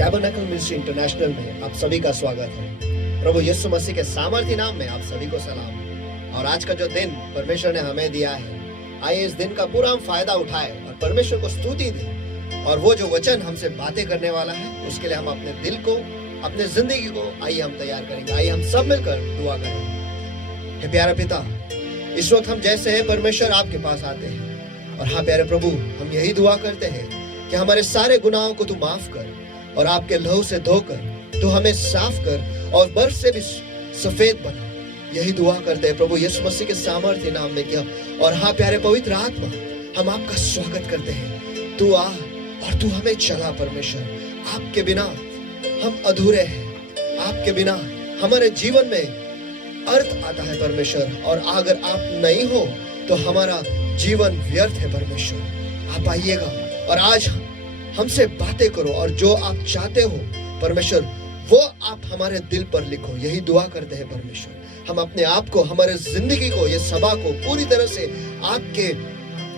Tabernacle ministry international में आप सभी का स्वागत है। प्रभु यीशु मसीह के सामर्थ्य नाम में आप सभी को सलाम। और आज का जो दिन परमेश्वर ने हमें दिया है, आइए इस दिन का पूरा हम फायदा उठाए और परमेश्वर को स्तुति दें। और वो जो वचन हमसे बातें करने वाला है, उसके लिए हम अपने दिल को, अपने जिंदगी को आइए हम तैयार करेंगे। आइए हम सब मिलकर दुआ करें। हे प्यारा पिता, इस वक्त हम जैसे है परमेश्वर आपके पास आते हैं। और हाँ प्यारे प्रभु, हम यही दुआ करते हैं कि हमारे सारे गुनाहों को तू माफ कर और आपके लहू से धोकर तू हमें साफ कर और बर्फ से भी सफेद बना। यही दुआ करते हैं प्रभु यीशु मसीह के सामर्थ्य नाम में किया। और हाँ प्यारे पवित्र आत्मा, हम आपका स्वागत करते हैं। तू आ और तू हमें चला परमेश्वर। आपके बिना हम अधूरे हैं, आपके बिना हमारे जीवन में अर्थ आता है परमेश्वर। और अगर आप नहीं हो तो हमारा जीवन व्यर्थ है परमेश्वर। आप आइएगा और आज हमसे बातें करो और जो आप चाहते हो परमेश्वर, वो आप हमारे दिल पर लिखो। यही दुआ करते हैं परमेश्वर। हम अपने आप को, हमारे जिंदगी को, ये सभा को पूरी तरह से आपके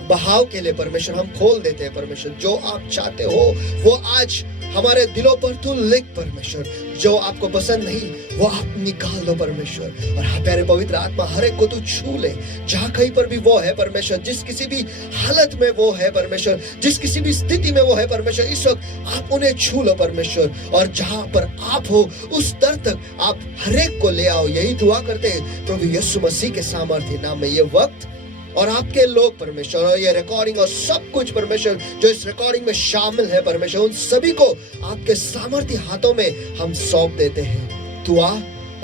बहाव के लिए परमेश्वर हम खोल देते हैं परमेश्वर। जो आप चाहते हो वो आज हमारे दिलों पर तू लिख परमेश्वर। जो आपको पसंद नहीं वो आप निकाल दो परमेश्वर। और हाँ प्यारे पवित्र आत्मा, हर एक को तू छू ले। जहाँ कहीं पर भी वो है परमेश्वर, जिस किसी भी हालत में वो है परमेश्वर, जिस किसी भी स्थिति में वो है परमेश्वर, इस वक्त आप उन्हें छू लो परमेश्वर। और जहाँ पर आप हो उस स्तर तक आप हर एक को ले आओ। यही दुआ करते हैं प्रभु यीशु मसीह के सामर्थ्य नाम में। ये वक्त और आपके लोग परमेश्वर, और ये रिकॉर्डिंग और सब कुछ परमेश्वर जो इस रिकॉर्डिंग में शामिल है परमेश्वर, उन सभी को आपके सामर्थ्य हाथों में हम सौंप देते हैं। तू आ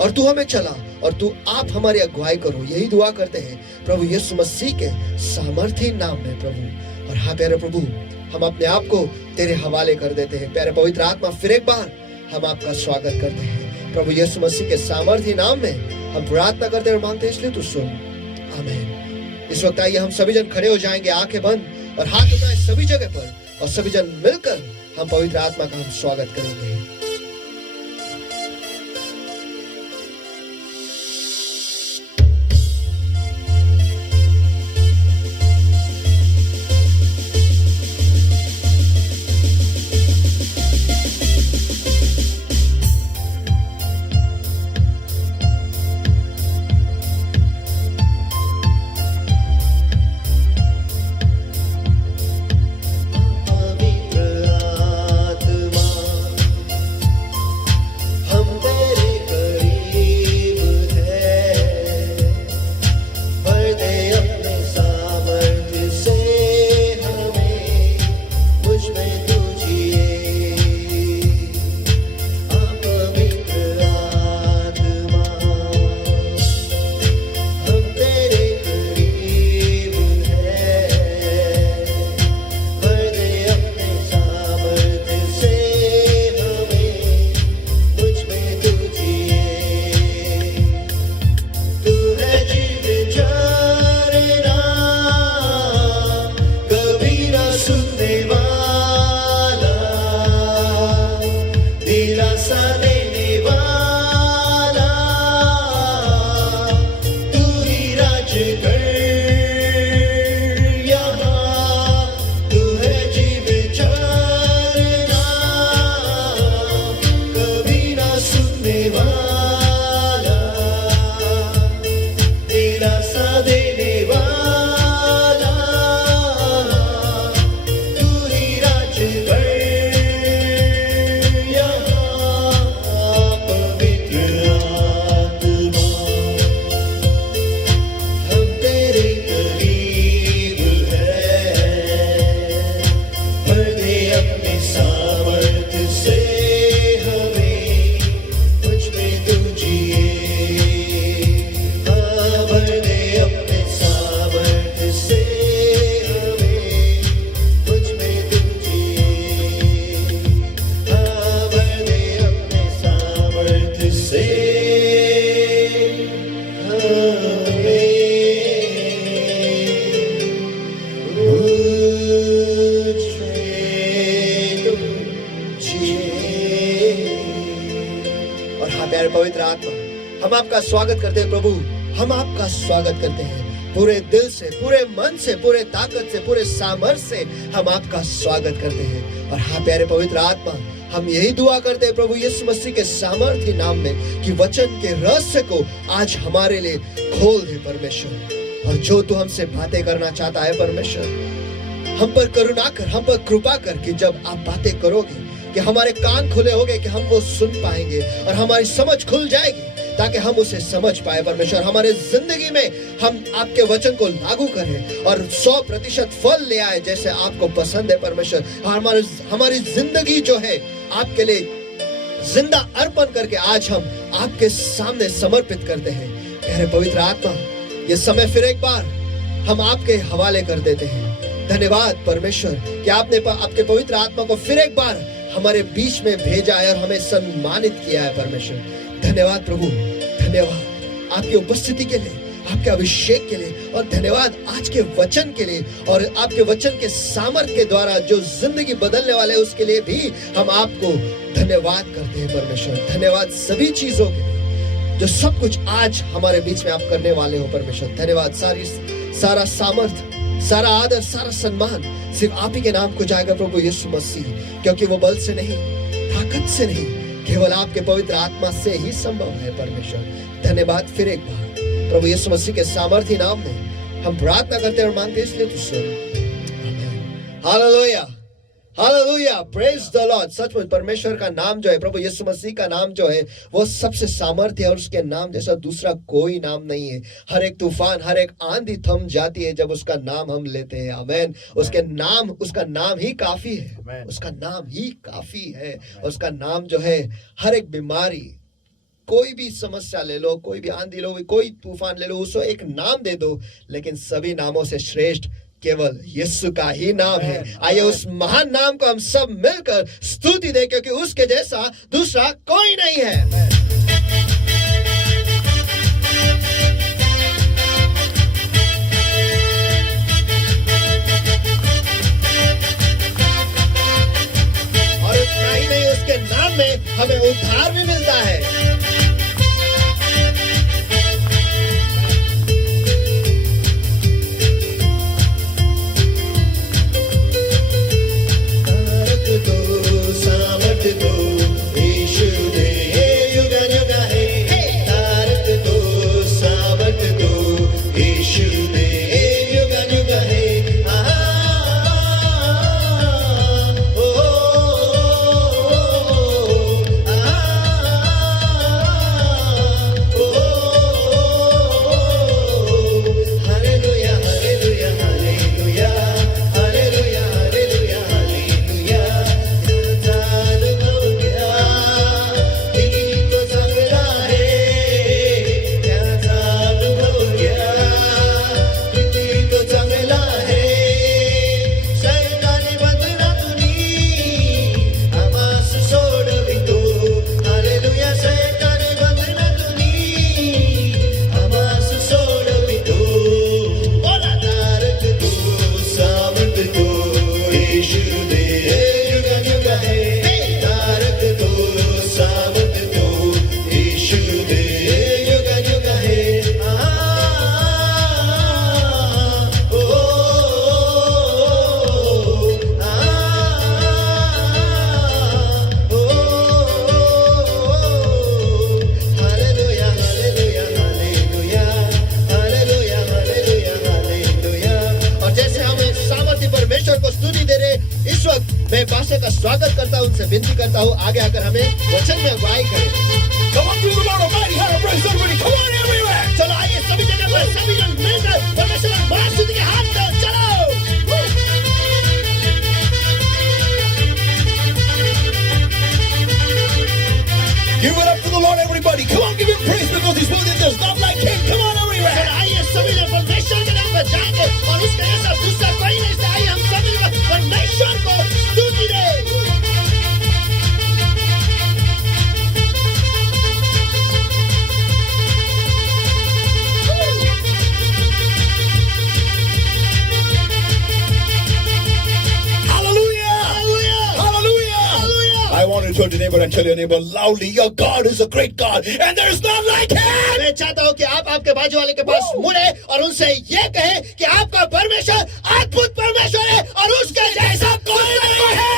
और तू हमें चला और तू आप हमारी अगुवाई करो। यही दुआ करते हैं प्रभु यीशु मसीह के सामर्थ्य नाम में प्रभु। और हाँ प्यारे प्रभु, हम अपने आप को तेरे हवाले कर देते हैं। प्यारे पवित्र आत्मा, फिर एक बार हम आपका स्वागत करते हैं प्रभु यीशु मसीह के सामर्थ्य नाम में। हम प्रार्थना करते और मांगते हैं, इसलिए तू सुन। आमीन। इस वक्त आइए हम सभी जन खड़े हो जाएंगे, आंखें बंद और हाथ उठाए सभी जगह पर, और सभी जन मिलकर हम पवित्र आत्मा का हम स्वागत करेंगे। प्यारे पवित्र आत्मा, हम आपका स्वागत करते हैं प्रभु, हम आपका स्वागत करते हैं पूरे दिल से, पूरे मन से, पूरे ताकत से, पूरे सामर्थ्य से हम आपका स्वागत करते हैं। और हाँ प्यारे पवित्र आत्मा, हम यही दुआ करते हैं प्रभु यीशु मसीह के सामर्थ्य नाम में कि वचन के रहस्य को आज हमारे लिए खोल दे परमेश्वर। और जो तू हमसे बातें करना चाहता है परमेश्वर, हम पर करुणा कर, हम पर कृपा कर कि जब आप बातें करोगे कि हमारे कान खुले होंगे कि हम वो सुन पाएंगे और हमारी समझ खुल जाएगी ताकि हम उसे समझ पाए परमेश्वर। हमारे जिंदगी में हम आपके वचन को लागू करें और 100% फल ले आए जैसे आपको पसंद है परमेश्वर। हमारी जिंदगी जो है आपके लिए जिंदा अर्पण करके आज हम आपके सामने समर्पित करते हैं। प्यारे पवित्र आत्मा, ये समय फिर एक बार हम आपके हवाले कर देते हैं। धन्यवाद परमेश्वर कि आपने आपके पवित्र आत्मा को फिर एक बार हमारे बीच में भेजा है और हमें सम्मानित किया है परमेश्वर। धन्यवाद प्रभु, धन्यवाद आपकी उपस्थिति के लिए, आपके अभिषेक के लिए, और धन्यवाद आज के वचन के लिए और आपके वचन के सामर्थ्य के द्वारा जो जिंदगी बदलने वाले है उसके लिए भी हम आपको धन्यवाद करते हैं परमेश्वर। धन्यवाद सभी चीजों के लिए जो सब कुछ आज हमारे बीच में आप करने वाले हो परमेश्वर। धन्यवाद। सारा सामर्थ, सारा आदर, सारा सम्मान सिर्फ आप ही के नाम को जाएगा प्रभु यीशु मसीह, क्योंकि वो बल से नहीं, ताकत से नहीं, केवल आपके पवित्र आत्मा से ही संभव है परमेश्वर। धन्यवाद फिर एक बार प्रभु यीशु मसीह के सामर्थ्य नाम में हम प्रार्थना करते हैं और मांगते हैं, इसलिए तू सुन। Hallelujah, hallelujah, praise the Lord. सचमुच परमेश्वर का नाम जो है, प्रभु यीशु मसीह का नाम जो है, वो सबसे सामर्थ्य है और उसके नाम जैसा दूसरा कोई नाम नहीं है। हर एक तूफान, हर एक आंधी थम जाती है जब उसका नाम हम लेते हैं। आमीन। उसका नाम ही काफी है, उसका नाम ही काफी है। उसका नाम जो है, हर एक बीमारी, कोई भी समस्या ले लो, कोई भी आंधी लो, कोई तूफान ले लो, उसको एक नाम दे दो, लेकिन सभी नामों से श्रेष्ठ केवल यीशु का ही नाम है। आइए उस महान नाम को हम सब मिलकर स्तुति दें, क्योंकि उसके जैसा दूसरा कोई नहीं है। और उतना ही नहीं, उसके नाम में हमें उद्धार भी मिलता है। मैं पास्टर का स्वागत करता हूँ, उनसे विनती करता हूँ आगे आकर हमें वचन में अगुवाई करें। चलो आइए सभी जगह पर सभी जन मिलकर परमेश्वर को महास्तुति के हाथ दो। चलो Give it up to the Lord, everybody. Come on, give him praise because he's worthy. There's not like him. Come on, everywhere. चलो आइए सभी जन परमेश्वर के नाम पर जाएंगे और उसके जैसा दूसरा कोई नहीं। आइए हम सभी जन परमेश्वर को स्तुति दें। I want to turn to your neighbor and tell your neighbor loudly, your God is a great God and there is none like him. मैं चाहता हूँ कि आप आपके बाजू वाले के पास मुड़े और उनसे ये कहे कि आपका परमेश्वर अद्भुत परमेश्वर है और उसके जैसा कोई नहीं है।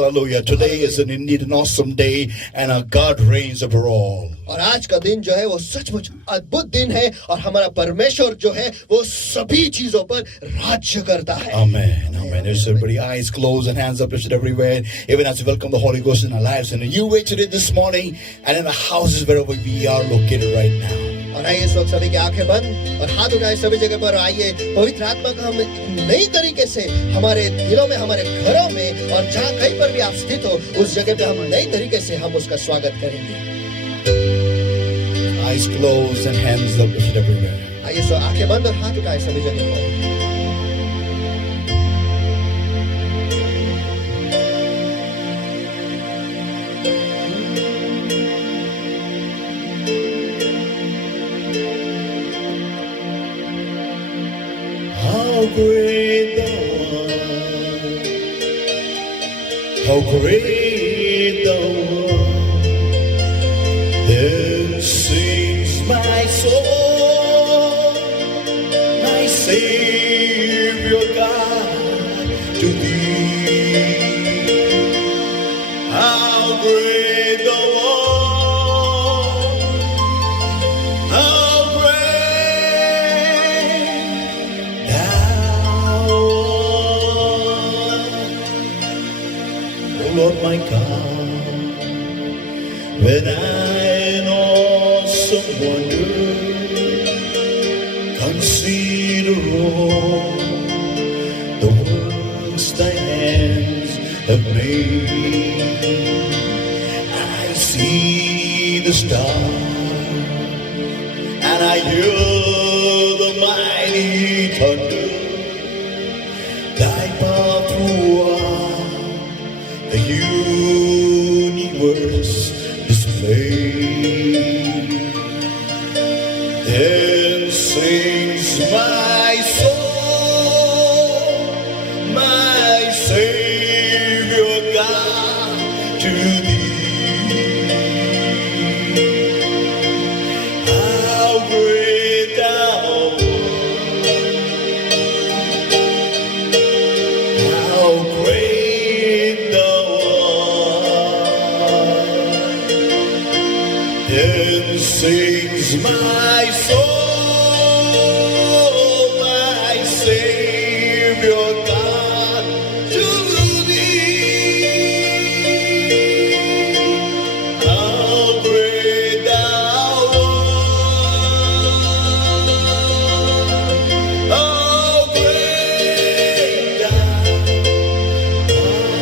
Hallelujah. Today is indeed an awesome day, and God reigns over all. और आज का दिन जो है वो सचमुच अद्भुत दिन है और हमारा परमेश्वर जो है वो सभी चीजों पर राज्य करता है. Amen. Amen. There's everybody eyes closed and hands uplifted everywhere. Even as we welcome the Holy Ghost in our lives in a new way today this morning and in the houses wherever we are located right now. और आइए इस वक्त सभी की आंखें बंद और हाथ उठाए सभी जगह पर आइए पवित्र आत्मा का हम नई तरीके से हमारे दिलों में, हमारे घरों में और जहाँ कहीं पर भी आप स्थित हो उस जगह पे हम नई तरीके से हम उसका स्वागत करेंगे. Eyes closed and hands uplifted everywhere. आइए सो आंखें बंद और हाथ उठाए सभी जगह पर. How great thou art, how great thou art, then sings my soul, my Savior God, to thee. How great thou art, how great thou art, O Lord my God, when I in awesome wonder consider all the works thy hands have made, I see the stars and I hear the mighty thunder, thy power throughout the universe display. Then sings my soul, my Savior God, to thee. How great thou art, how great thou art. Then sings my soul, my Savior God, to thee. How great thou art, how great thou art.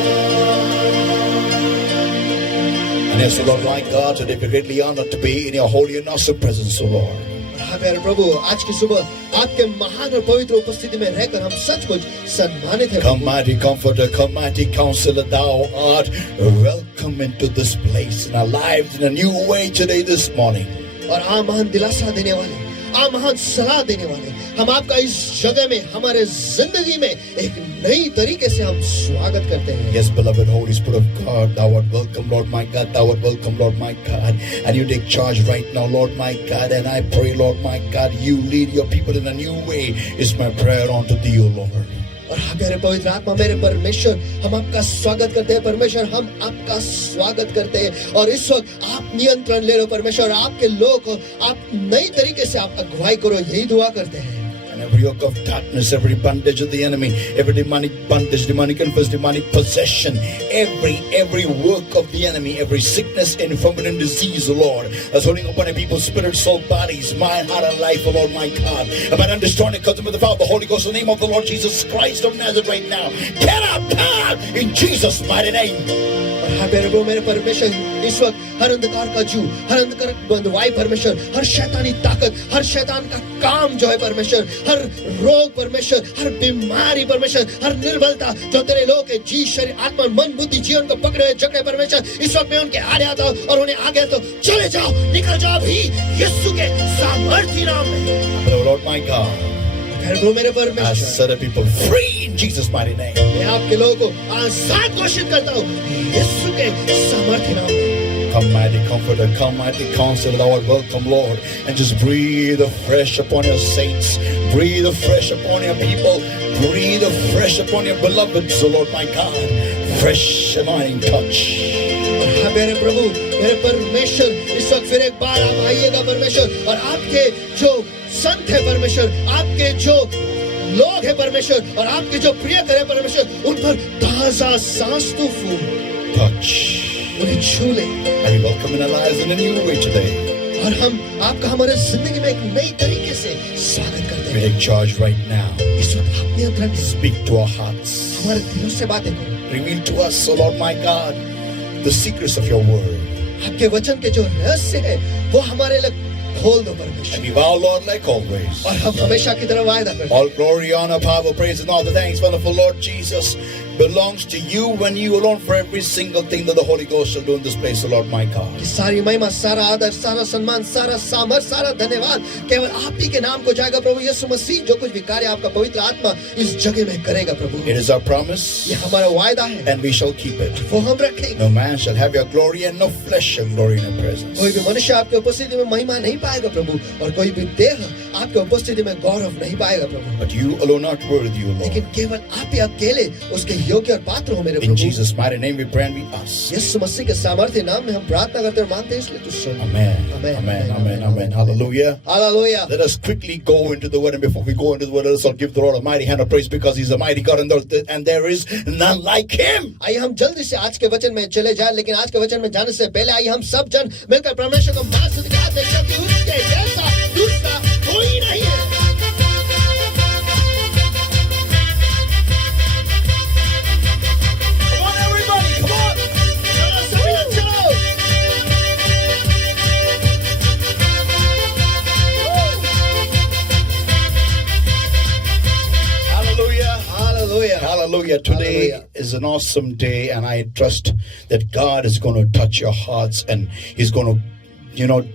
And yes, O Lord my God, today we're greatly honored to be in your holy and awesome presence, O Lord. हाँ प्यारे प्रभु, आज की सुबह आपके महान और पवित्र उपस्थिति में रहकर हम सचमुच सम्मानित हैं. Come mighty comforter, come mighty counselor, thou art welcome into this place in our lives in a new way today this morning. और आ महान दिलासा देने वाले, आ महान सलाह देने वाले, हम आपका इस जगह में, हमारे जिंदगी में एक नई तरीके से हम स्वागत करते हैं. Yes, beloved Holy Spirit of God, thou art welcome, Lord my God, thou art welcome, Lord my God. And you take charge right now, Lord my God. And I pray, Lord my God, you lead your people in a new way is my prayer unto thee, O Lord. और हाँ प्यारे पवित्र आत्मा, मेरे परमेश्वर, हम आपका स्वागत करते हैं. परमेश्वर, हम आपका स्वागत करते हैं और इस वक्त आप नियंत्रण ले लो परमेश्वर. आपके लोग को आप नई तरीके से आप अगुवाई करो, यही दुआ करते हैं. And every yoke of darkness, every bondage of the enemy, every demonic bondage, demonic influence, demonic possession, every work of the enemy, every sickness, infirmity, and disease, O Lord, that's holding upon a people's spirit, soul, bodies, mind, heart, and life, O Lord, my God. About understanding, because of the power of the Holy Ghost, in the name of the Lord Jesus Christ of Nazareth, right now, get up, in Jesus' mighty name. हाँ प्यारे प्रभु, मेरे परमेश्वर, इस वक्त हर अंधकार का जू, हर अंधकार बंधवाई परमेश्वर, हर शैतानी ताकत, हर शैतान का काम जो है परमेश्वर, हर रोग परमेश्वर, हर बीमारी परमेश्वर, हर निर्बलता जो तेरे लोग के जी, शरीर, आत्मा, मन, बुद्धि, जीवन को पकड़े हुए जकड़े परमेश्वर, इस वक्त मैं उनके आड़े आता हूँ और उन्हें आगे तो चले जाओ, निकल जाओ अभी यीशु के सामर्थी नाम में. Lord my God, मेरे I परमेश्वर, set the people free in Jesus' mighty name. मैं आपके लोगों को आजाद घोषित करता हूँ यीशु के सामर्थी नाम में. Come mighty comforter, come mighty counselor, thou art welcome, Lord. And just breathe afresh upon your saints. Breathe afresh upon your people. Breathe afresh upon your beloveds, O Lord my God. fresh anointing touch. हाँ मेरे प्रभु, मेरे परमेश्वर, इस वक्त फिर एक बार आप आइएगा परमेश्वर, और आपके जो संत है परमेश्वर, आपके जो लोग है परमेश्वर, और आपके जो प्रिय करे परमेश्वर, उन पर ताजा सांस तूफान Touch. उन्हें छू ले। And we welcome in our lives in a new way today. और हम आपका हमारे जिंदगी में एक नई तरीके से स्वागत करते We हैं। take charge right now. इस वक्त आप नियंत्रण में Speak to our hearts. हमारे दिलों से बातें करो। Reveal to us, O Lord my God, the secrets of your word. आपके वचन के जो रहस्य है वो हमारे लिए खोल दो परमेश्वर। And we vow, Lord, like always. और हम हमेशा की तरह वायदा करते हैं। All glory, honor, power, praise, and all the thanks, wonderful Lord Jesus, belongs to you and you alone for every single thing that the Holy Ghost shall do in this place, O Lord my God. कि सारी महिमा, सारा आदर, सारा सम्मान, सारा सामर्थ, सारा धन्यवाद केवल आप ही के नाम को जाएगा प्रभु यीशु मसीह। जो कुछ भी कार्य आपका पवित्र आत्मा इस जगह में करेगा प्रभु, It is our promise, ये हमारा वायदा है, and we shall keep it. वो हम रखेंगे। No man shall have your glory, and no flesh shall glory in your presence. कोई भी मनुष्य आपके उपस्थिति में महिमा नहीं पाएगा प्रभु, और कोई भी देह आपके उपस्थिति में गौरव नहीं पाएगा प्रभु। But you alone are worthy, O लेकिन Lord. केवल आप ही अकेले उसके योग्य और पात्र हो मेरे In Prabhu. Jesus' mighty name we pray and we ask. यीशु मसीह के सामर्थ्य नाम में हम प्रार्थना करते और मांगते हैं, इसलिए तू सुन। Amen. Amen. Amen. Amen. Amen. Hallelujah. Hallelujah. Let us quickly go into the word, and before we go into the word, let us all give the Lord a mighty hand of praise, because He's a mighty God, and there is none like Him. आइए हम जल्दी से आज के वचन में चले जाएं, लेकिन आज के वचन में जाने से पहले आइए हम सब जन मिलकर परमेश्वर को महास्तुति गाते हैं, क्योंकि उसके जैसा दूसरा कोई नहीं है। Come on, everybody, come on. चलो सभी लोग चलो। Hallelujah. Hallelujah. Hallelujah. Today Hallelujah. is an awesome day, and I trust that God is going to touch your hearts, and He's going to,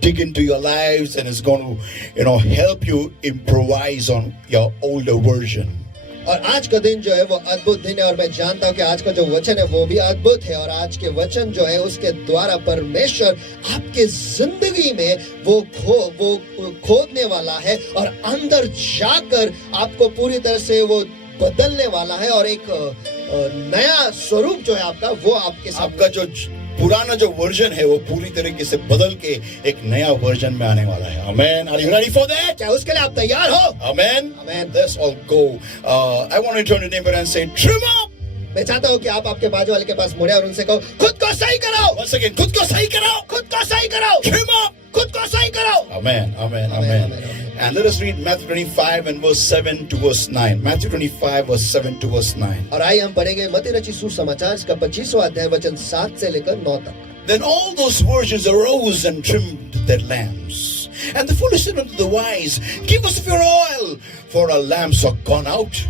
dig into your lives, and is going to, help you improvise on your older version. और आज का दिन जो है वो अद्भुत दिन है, और मैं जानता हूँ कि आज का जो वचन है वो भी अद्भुत है, और आज के वचन जो है उसके द्वारा परमेश्वर आपके जिंदगी में वो खोदने वाला है, और अंदर जाकर आपको पूरी तरह से वो बदलने वाला है, और एक नया स्वरूप जो है आपका वो आपके साथ आपका जो पुराना जो वर्जन है वो पूरी तरीके से बदल के एक नया वर्जन में आने वाला है. Amen. Are you ready for that? क्या उसके लिए आप तैयार हो? Amen. Amen. Let's all go. I want to turn to neighbor and say, trim up. मैं चाहता हूँ कि आप आपके बाजू वाले के पास मुड़े और उनसे कहो, खुद को सही कराओ. Once again, खुद को सही कराओ. खुद को सही कराओ. Trim up. खुद को सही कराओ. Amen. Amen. Amen. And let us read Matthew 25 and verse 7 to verse 9. Matthew 25 verse 7 to verse 9. और आइए हम पढ़ेंगे मत्ती रची सुसमाचार इसका 25वां अध्याय वचन 7 से लेकर 9 तक. Then all those virgins arose and trimmed their lamps. And the foolish said unto the wise, give us of your oil, for our lamps are gone out.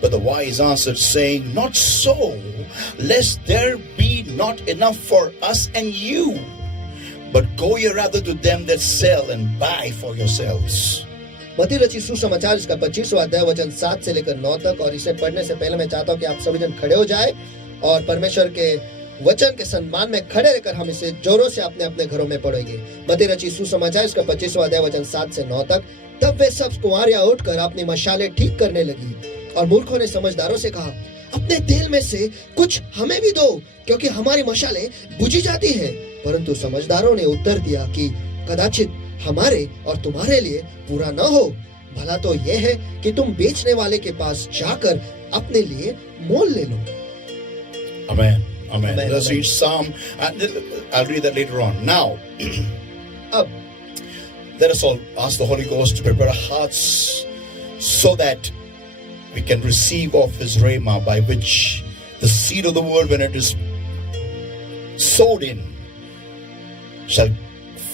But the wise answered, saying, not so, lest there be not enough for us and you. But go ye rather to them that sell and buy for yourselves. मत्ती रची सुसमाचार इसका 25वां अध्याय वचन 7 से लेकर 9 तक. और इसे पढ़ने से पहले मैं चाहता हूँ कि आप सभी जन खड़े हो जाए और परमेश्वर के वचन के सम्मान में खड़े रहकर हम इसे जोरों से अपने अपने घरों में पढ़ेंगे. मत्ती रची सुसमाचार इसका 25वां अध्याय वचन 7 से 9 तक. तब वे सब कुंवारियां उठकर अपनी मशालें ठीक करने लगी, और मूर्खों ने समझदारों से कहा, अपने तेल में से कुछ हमें भी दो, क्योंकि हमारी मशालें बुझी जाती हैं. परंतु समझदारों ने उत्तर दिया कि कदाचित हमारे और तुम्हारे लिए पूरा न हो. भला तो यह है कि तुम बेचने वाले के पास जाकर अपने लिए मोल ले लो. Amen. Amen. Amen. Let's read Psalm. I'll read that later on. Now, अब let us all ask the Holy Ghost to prepare our hearts so that we can receive of His Rhema, by which the seed of the word, when it is sowed in, shall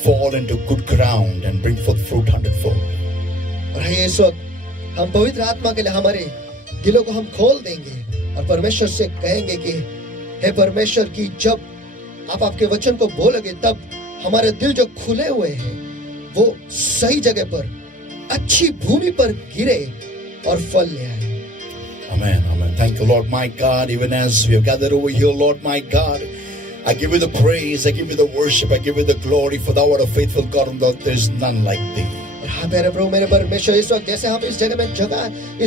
fall into good ground and bring forth fruit 100-fold. और आइए इस वक्त हम पवित्र आत्मा के लिए हमारे दिलों को हम खोल देंगे और परमेश्वर से कहेंगे कि हे परमेश्वर, की जब आप आपके वचन को बोलोगे तब हमारे दिल जो खुले हुए हैं वो सही जगह पर, अच्छी भूमि पर गिरे और फल ले आए. Amen. Amen. Thank you, Lord my God. Even as we have gathered over here, Lord my God, I give you the praise, I give you the worship, I give you the glory, for thou art a faithful God, and there is none like thee. और हाँ प्यारे प्रभु मेरे परमेश्वर, इस वक्त जैसे हम इस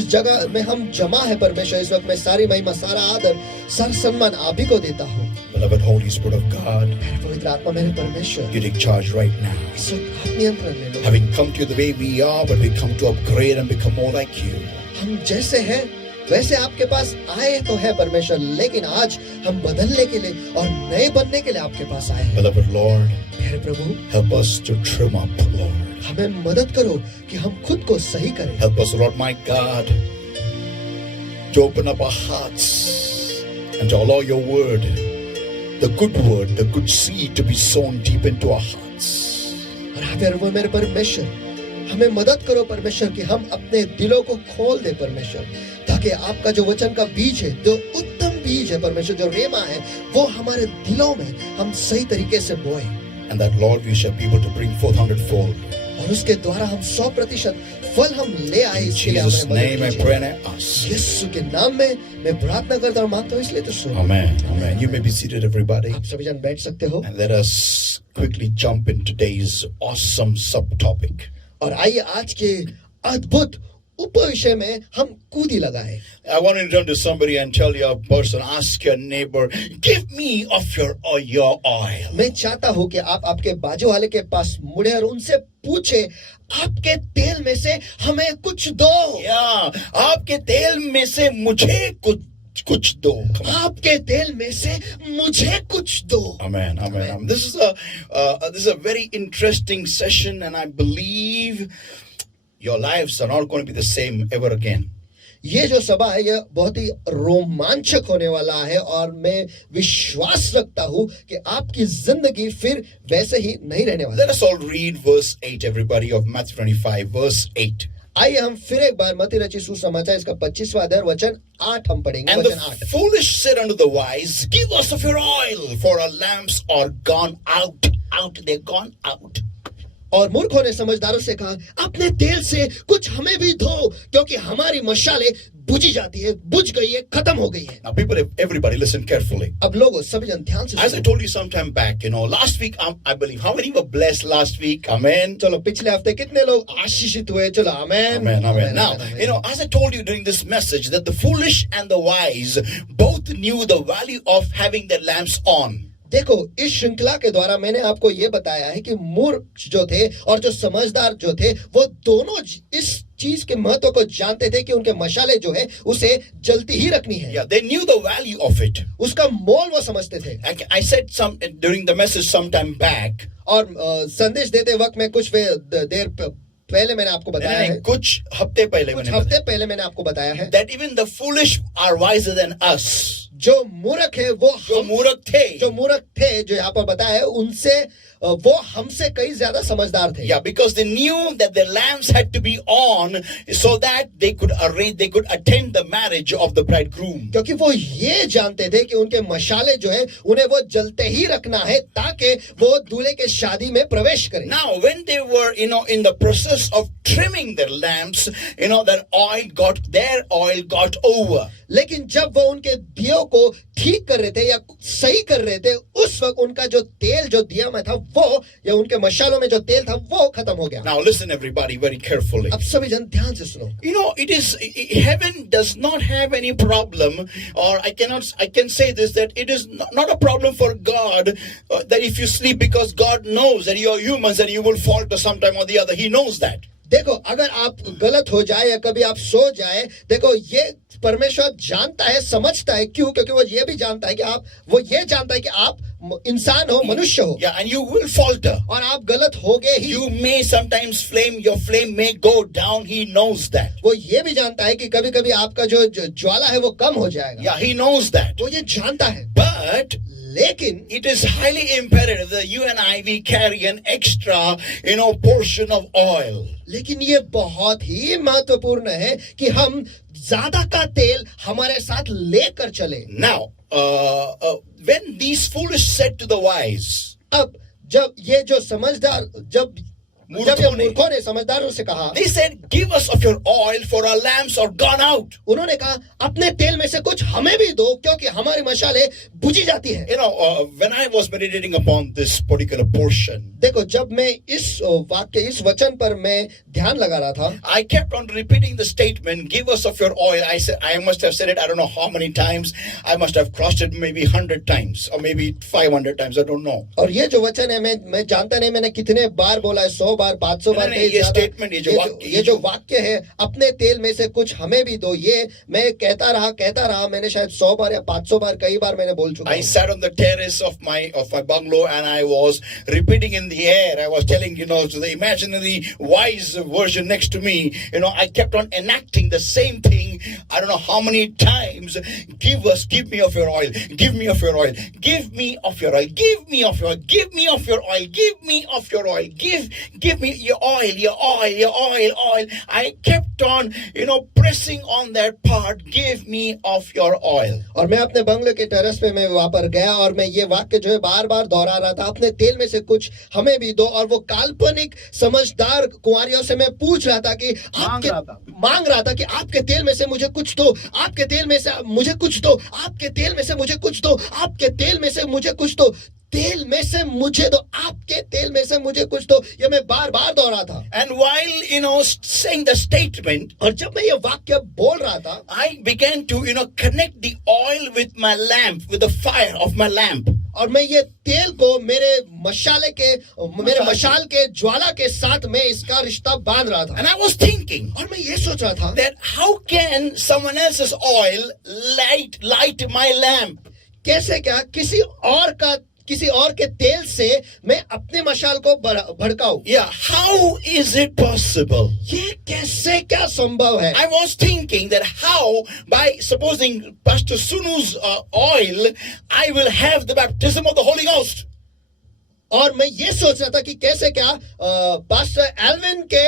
जगह में हम जमा है परमेश्वर, इस वक्त मैं सारी महिमा, सारा आदर, सारा सम्मान आप ही को देता हूँ। Beloved Holy Spirit of God, मेरे पवित्र आत्मा, मेरे परमेश्वर, you take charge right now. इस वक्त आप नियंत्रण ले लो। Having come to you the way we are, but we come to upgrade and become more like you. हम जैसे हैं वैसे आपके पास आए तो है परमेश्वर, लेकिन आज हम बदलने के लिए और नए बनने के लिए आपके पास आए हैं। Beloved Lord, मेरे प्रभु, help us to trim up, Lord. हमें मदद करो कि हम खुद को सही करें। Help us, Lord my God, to open up our hearts and to allow your word, the good seed to be sown deep into our hearts. और हाँ प्यारे प्रभु मेरे परमेश्वर, हमें मदद करो परमेश्वर कि हम अपने दिलों को खोल दे परमेश्वर, ताकि आपका जो वचन का बीज है, जो उत्तम बीज है परमेश्वर, जो रेमा है, वो हमारे दिलों में हम सही तरीके से बोए। And that Lord we shall be able to bring forth 100-fold. और उसके द्वारा हम 100% फल हम ले आए। In इसके लिए Jesus' हमें name I मदद pray कीजिए। and I ask. यीशु के नाम में मैं प्रार्थना करता और मांगता हूँ, इसलिए तो सुनो। Amen. Amen. You may be seated, everybody. आप सभी जन बैठ सकते हो And let us quickly jump in today's awesome subtopic. और आइए आज के अद्भुत उपविषय में हम कूदी लगाए। I want to turn to somebody and tell your person, ask your neighbor, give me of your oil. मैं चाहता हूँ कि आप आपके बाजू वाले के पास मुड़े और उनसे पूछे, आपके तेल में से हमें कुछ दो। Yeah, आपके तेल में से मुझे कुछ दो. आपके तेल में से मुझे कुछ दो। Amen. Amen. Amen. This is a very interesting session, and I believe your lives are not going to be the same ever again. ये जो सभा है यह बहुत ही रोमांचक होने वाला है और मैं विश्वास रखता हूँ कि आपकी जिंदगी फिर वैसे ही नहीं रहने वाली। Let us all read verse 8, everybody, of Matthew 25, verse 8. आइए हम फिर एक बार मत्ती रचित सुसमाचार इसका 25वां अध्याय वचन 8 हम पढ़ेंगे। And वचन the 8। foolish said unto the wise, give us of your oil, for our lamps are gone out. They're gone out. और मूर्खों ने समझदारों से कहा, अपने तेल से कुछ हमें भी दो, क्योंकि हमारी मशालें बुझी जाती है, बुझ गई है, खत्म हो गई है। Now, everybody listen carefully. अब लोगों सभी जन ध्यान से As I told you some time back, last week, I believe, how many were blessed last week? Amen. चलो पिछले हफ्ते कितने लोग आशीषित हुए? चलो आमेन। Amen. Amen. Now, as I told you during this message, that the foolish and the wise both knew the value of having their lamps on. देखो, इस श्रृंखला के द्वारा मैंने आपको ये बताया है कि मूर्ख जो थे और जो समझदार जो थे, वो दोनों इस चीज के महत्व को जानते थे कि उनके मशाले जो है उसे जलती ही रखनी है। Yeah, they knew the value of it. उसका मोल वो समझते थे। I said during the message some time back. और संदेश देते वक्त में कुछ देर पहले मैंने आपको बताया है, कुछ हफ्ते पहले मैंने आपको बताया है, that even the foolish are wiser than us. जो मूर्ख है वो जो मूर्ख थे जो यहाँ पर बताया है, उनसे वो हमसे कई ज्यादा समझदार थे। Yeah, because they knew that their lamps had to be on so that they could attend the marriage of the bridegroom. क्योंकि वो ये जानते थे कि उनके मशाले जो है उन्हें वो जलते ही रखना है ताकि वो दूल्हे के शादी में प्रवेश करें। Now, when they were, in the process of trimming their lamps, their oil got over. लेकिन जब वो उनके दियों को ठीक कर रहे थे या सही कर रहे थे, उस वक्त उनका जो तेल जो दिया में था वो, या उनके मशालों में जो तेल था वो खत्म हो गया। Now listen everybody very carefully. अब सभी जन ध्यान से सुनो। Heaven does not have any problem, or I can say this, that it is not a problem for God that if you sleep, because God knows that you are humans and you will falter sometime or the other. He knows that. देखो, अगर आप गलत हो जाए या कभी आप सो जाए, देखो ये परमेश्वर जानता है, समझता है। क्यों? क्योंकि वो ये भी जानता है कि आप इंसान हो, मनुष्य हो। Yeah, and you will falter. और आप गलत होगे ही। You may sometimes your flame may go down. He knows that. वो ये भी जानता है कि कभी-कभी आपका जो ज्वाला है वो कम हो जाएगा। Yeah, he knows that. वो ये जानता है। But लेकिन it is highly imperative that you and I we carry an extra, portion of oil. लेकिन ये बहुत ही महत्वपूर्ण है कि हम ज्यादा का तेल हमारे साथ लेकर चले। Now, when these foolish said to the wise, अब जब ये जो समझदार जब जब ये मूर्खों ने समझदारों से कहा, they said, give us of your oil for our lamps are gone out. उन्होंने कहा अपने तेल में से कुछ हमें भी दो क्योंकि हमारी मशालें बुझी जाती है। You know, when I was meditating upon this particular portion, देखो जब मैं इस वाक्य इस वचन पर मैं ध्यान लगा रहा था, I kept on repeating the statement, give us of your oil. I said, I must have said it, I don't know how many times. I must have crossed it maybe 100 times or maybe 500 times. I don't know. और ये जो वचन है मैं जानता नहीं मैंने कितने बार बोला है, 100 बार 500 बार नहीं, ये statement, ये जो वाक्य है अपने तेल में से कुछ हमें भी दो, ये मैं कहता रहा मैंने शायद 100 बार या 500 बार कई बार मैंने बोल चुका I sat on the terrace of my bungalow and I was repeating in the air. I was telling, to the imaginary wise version next to me, I kept on enacting the same thing. I don't know how many times. Give me of your oil. Give me of your oil. Give me of your oil. Give me of your oil. Give me of your oil. Give me of your oil. Give me your oil, your oil, your oil. I kept on, pressing on that part. Give me of your oil. और मैं अपने बंगले के terrace पे मैं वहां पर गया और मैं ये वाक्य जो है बार बार दोहरा रहा था, अपने तेल में से कुछ हमें भी दो। और वो काल्पनिक समझदार कुंवारियों से मैं पूछ रहा था कि मांग रहा था कि आपके तेल में से मुझे कुछ दो, आपके तेल में से मुझे कुछ दो, आपके तेल में से मुझे कुछ दो, आपके तेल में से मुझे कुछ दो, तेल में से मुझे दो, आपके तेल में से मुझे कुछ दो। ये मैं बार बार दोहरा था। And while saying the statement, और जब मैं ये वाक्य बोल रहा था, I began to connect the oil with my lamp, with the fire of my lamp. और मैं ये तेल को मेरे मशाल के ज्वाला के साथ मैं इसका रिश्ता बांध रहा था। And I was thinking, और मैं ये सोच रहा था that how can someone else's oil light my lamp? कैसे क्या किसी और के तेल से मैं अपने मशाल को भड़काऊं? Yeah, how is it possible? ये कैसे क्या संभव है? I was thinking that how, by supposing Pastor Sunu's oil, I will have the baptism of the Holy Ghost. और मैं ये सोच रहा था कि कैसे क्या पास्टर एल्विन के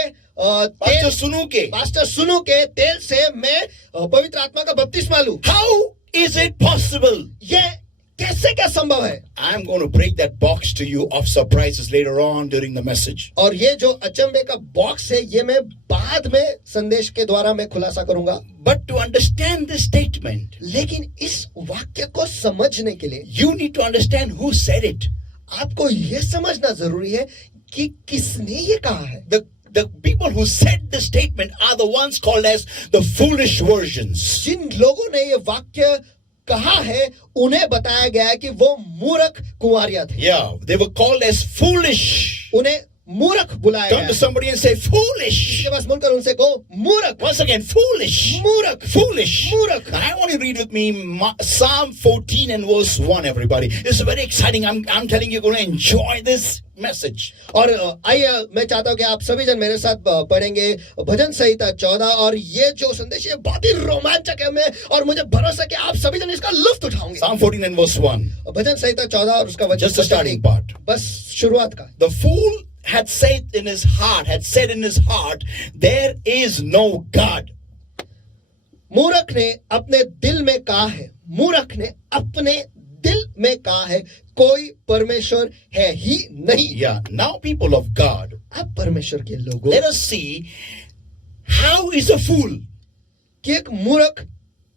पास्टर सुनु के तेल से मैं पवित्र आत्मा का बपतिस्मा लूं। How is it possible? ये कैसे क्या संभव है? I'm going to break that box to you of surprises later on during the message. और ये जो अचंभे का बॉक्स है ये मैं बाद में संदेश के द्वारा मैं खुलासा करूंगा। But to understand this statement, लेकिन इस वाक्य को समझने के लिए you need to understand who said it. आपको ये समझना जरूरी है कि किसने ये कहा है। The people who said the statement are the ones called as the foolish versions. जिन लोगों ने ये वाक्य कहा है उन्हें बताया गया है कि वो मूर्ख कुंवारियां थे। Yeah, they were called as foolish. उन्हें मूर्ख बुलाया Turn to somebody and say foolish. इसके पास मुड़कर उनसे कहो मूर्ख। Once again, foolish. मूर्ख, Foolish. मूर्ख। Now, I want you to read with me Psalm 14 and verse 1, everybody. This is very exciting. I'm telling you, you're going to enjoy this message. और आइए मैं चाहता हूं कि आप सभी जन मेरे साथ पढ़ेंगे भजन संहिता 14 और ये जो संदेश है बहुत ही रोमांचक है मैं और मुझे भरोसा है कि आप सभी जन इसका लुत्फ उठाओगे। Psalm 14 and verse 1. भजन संहिता 14 और उसका वचन Just the starting part. बस शुरुआत का। The fool had said in his heart, there is no God. मूर्ख ने अपने दिल में कहा है, मूर्ख ने अपने दिल में कहा है कोई परमेश्वर है ही नहीं। Yeah, now people of God, अब परमेश्वर के लोगों, let us see how is a fool. कि एक मूर्ख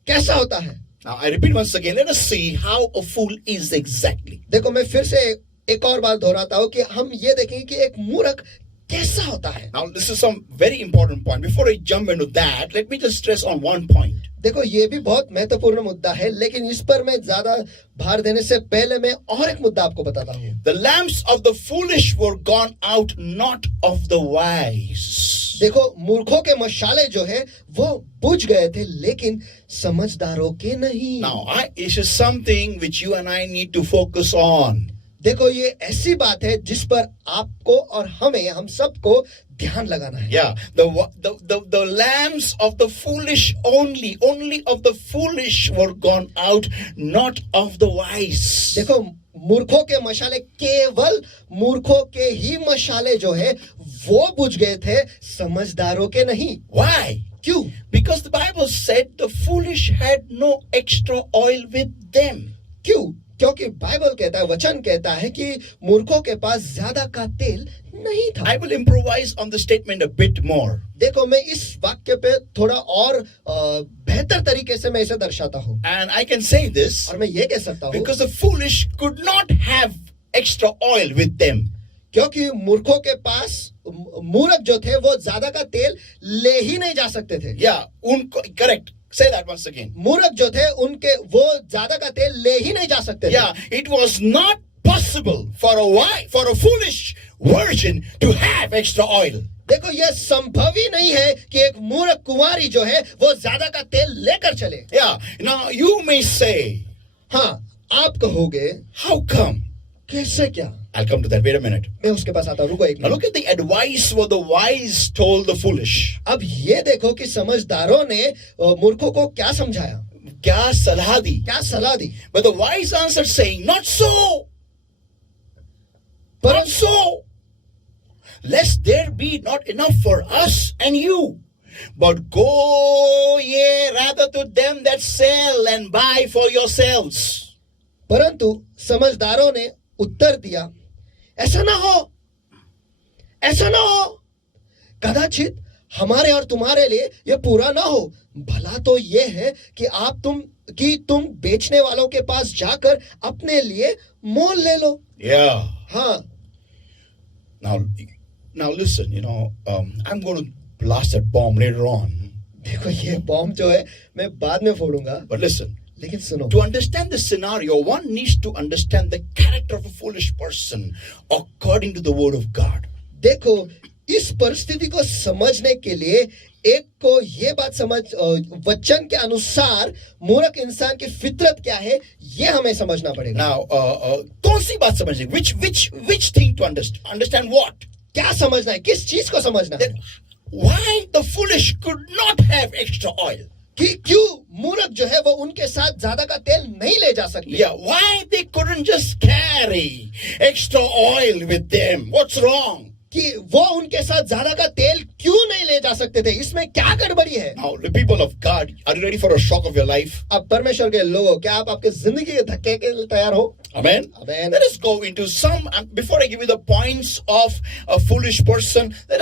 कैसा होता है। Now I repeat once again, let us see how a fool is exactly. देखो मैं फिर से एक और बार दोहराता हूं कि हम ये देखेंगे कि एक मूर्ख कैसा होता है। Now this is some very important point. Before I jump into that, let me just stress on one point. देखो ये भी बहुत महत्वपूर्ण मुद्दा है लेकिन इस पर मैं ज्यादा भार देने से पहले मैं और एक मुद्दा आपको बताता हूँ। The lamps of the foolish were gone out, not of the wise. देखो मूर्खों के मशाले जो है वो बुझ गए थे लेकिन समझदारों के नहीं। Now this is something which you and I need to focus on. देखो ये ऐसी बात है जिस पर आपको और हम सबको ध्यान लगाना है। Yeah, the lamps of the foolish only of the foolish were gone out, not of the wise. देखो मूर्खों के मशाले, केवल मूर्खों के ही मशाले जो है वो बुझ गए थे, समझदारों के नहीं। Why? क्यों? Because the Bible said the foolish had no extra oil with them. क्यों? क्योंकि बाइबल कहता है, वचन कहता है कि मूर्खों के पास ज्यादा का तेल नहीं था। I will improvise on the statement a bit more. देखो, मैं इस वाक्य पे थोड़ा और बेहतर तरीके से मैं इसे दर्शाता हूँ, And I can say this और मैं ये कह सकता हूँ because the foolish could not have extra oil with them. क्योंकि मूर्खों के पास, मूर्ख जो थे वो ज्यादा का तेल ले ही नहीं जा सकते थे। Yeah, correct. Say that once again. मूर्ख जो थे उनके वो ज्यादा का तेल ले ही नहीं जा सकते थे। Yeah, it was not possible for a foolish virgin to have extra oil. देखो, यह संभव ही नहीं है कि एक मूर्ख कुंवारी जो है वो ज्यादा का तेल लेकर चले। Yeah, now you may say, हाँ, आप कहोगे how come? कैसे क्या? I'll come to that. Wait a minute. मैं उसके पास आता हूं, रुको एक Now minute. look at the advice what the wise told the foolish. अब ये देखो कि समझदारों ने मूर्खों को क्या समझाया, क्या सलाह दी? क्या सलाह दी। But the wise answered saying, not so. Not so. Lest there be not enough for us and you. But go ye rather to them that sell and buy for yourselves. परंतु समझदारों ने उत्तर दिया, ऐसा ना हो, ऐसा ना हो, कदाचित हमारे और तुम्हारे लिए यह पूरा ना हो। भला तो यह है कि तुम बेचने वालों के पास जाकर अपने लिए मोल ले लो। Yeah. हाँ, Now listen, I'm going to blast that bomb later on. देखो, ये बॉम्ब जो है मैं बाद में फोड़ूंगा, But listen, लेकिन सुनो, to understand the scenario, one needs to understand the character of a foolish person according to the word of God. देखो, इस परिस्थिति को समझने के लिए एक को ये बात वचन के अनुसार मूर्ख इंसान की फितरत क्या है, ये हमें समझना पड़ेगा। Now, कौन सी बात समझने? Which thing to understand what? क्या समझना है, किस चीज को समझना है? Then why the foolish could not have extra oil? कि क्यों मूर्ख जो है वो उनके साथ ज्यादा का तेल नहीं ले जा सकते? Yeah, why they couldn't just carry extra oil with them? What's wrong? कि वो उनके साथ ज्यादा का तेल क्यों नहीं ले जा सकते थे? इसमें क्या गड़बड़ी है? Now, the people of God, are you ready for a shock of your life? अब परमेश्वर के लोगों, क्या आप आपके जिंदगी के धक्के के लिए तैयार हो? Amen. Amen. Let us go into some. Before I give you the points of a foolish person, let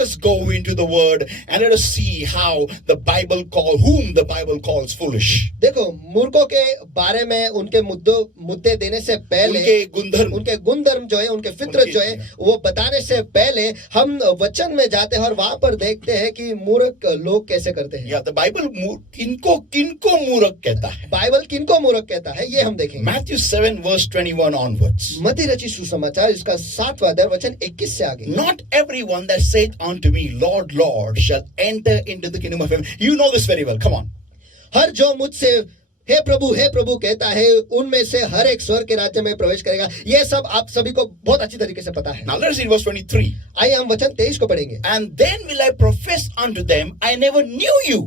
us go into the word and let us see how whom the Bible calls foolish. देखो, मूर्खों के बारे में उनके मुद्दे देने से पहले, उनके गुणधर्म जो है, उनके फितरत जो है, वो बताने से पहले हम वचन में जाते हैं और वहां पर देखते हैं कि मूर्ख लोग कैसे करते हैं। Yeah, the Bible किनको मूर्ख कहता है? बाइबल किनको मूर्ख कहता है, ये हम देखेंगे। Matthew 7 verse 21 onwards. मत्ती रची सुसमाचार इसका 7वां अध्याय वचन 21 से आगे। Not everyone that saith unto me, Lord, Lord, shall enter into the kingdom of heaven. You know this very well. Come on. हर जो मुझसे हे प्रभु कहता है, उनमें से हर एक स्वर्ग के राज्य में प्रवेश करेगा। ये सब आप सभी को बहुत अच्छी तरीके से पता है। Now let's read verse 23. आइए हम वचन 23 को पढ़ेंगे। And then will I profess unto them, I never knew you.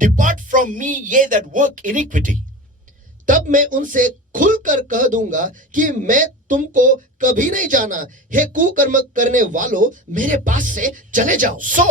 Depart from me, ye that work iniquity. तब मैं उनसे खुलकर कह दूंगा कि मैं तुमको कभी नहीं जाना, हे कुकर्म करने वालों, मेरे पास से चले जाओ। So,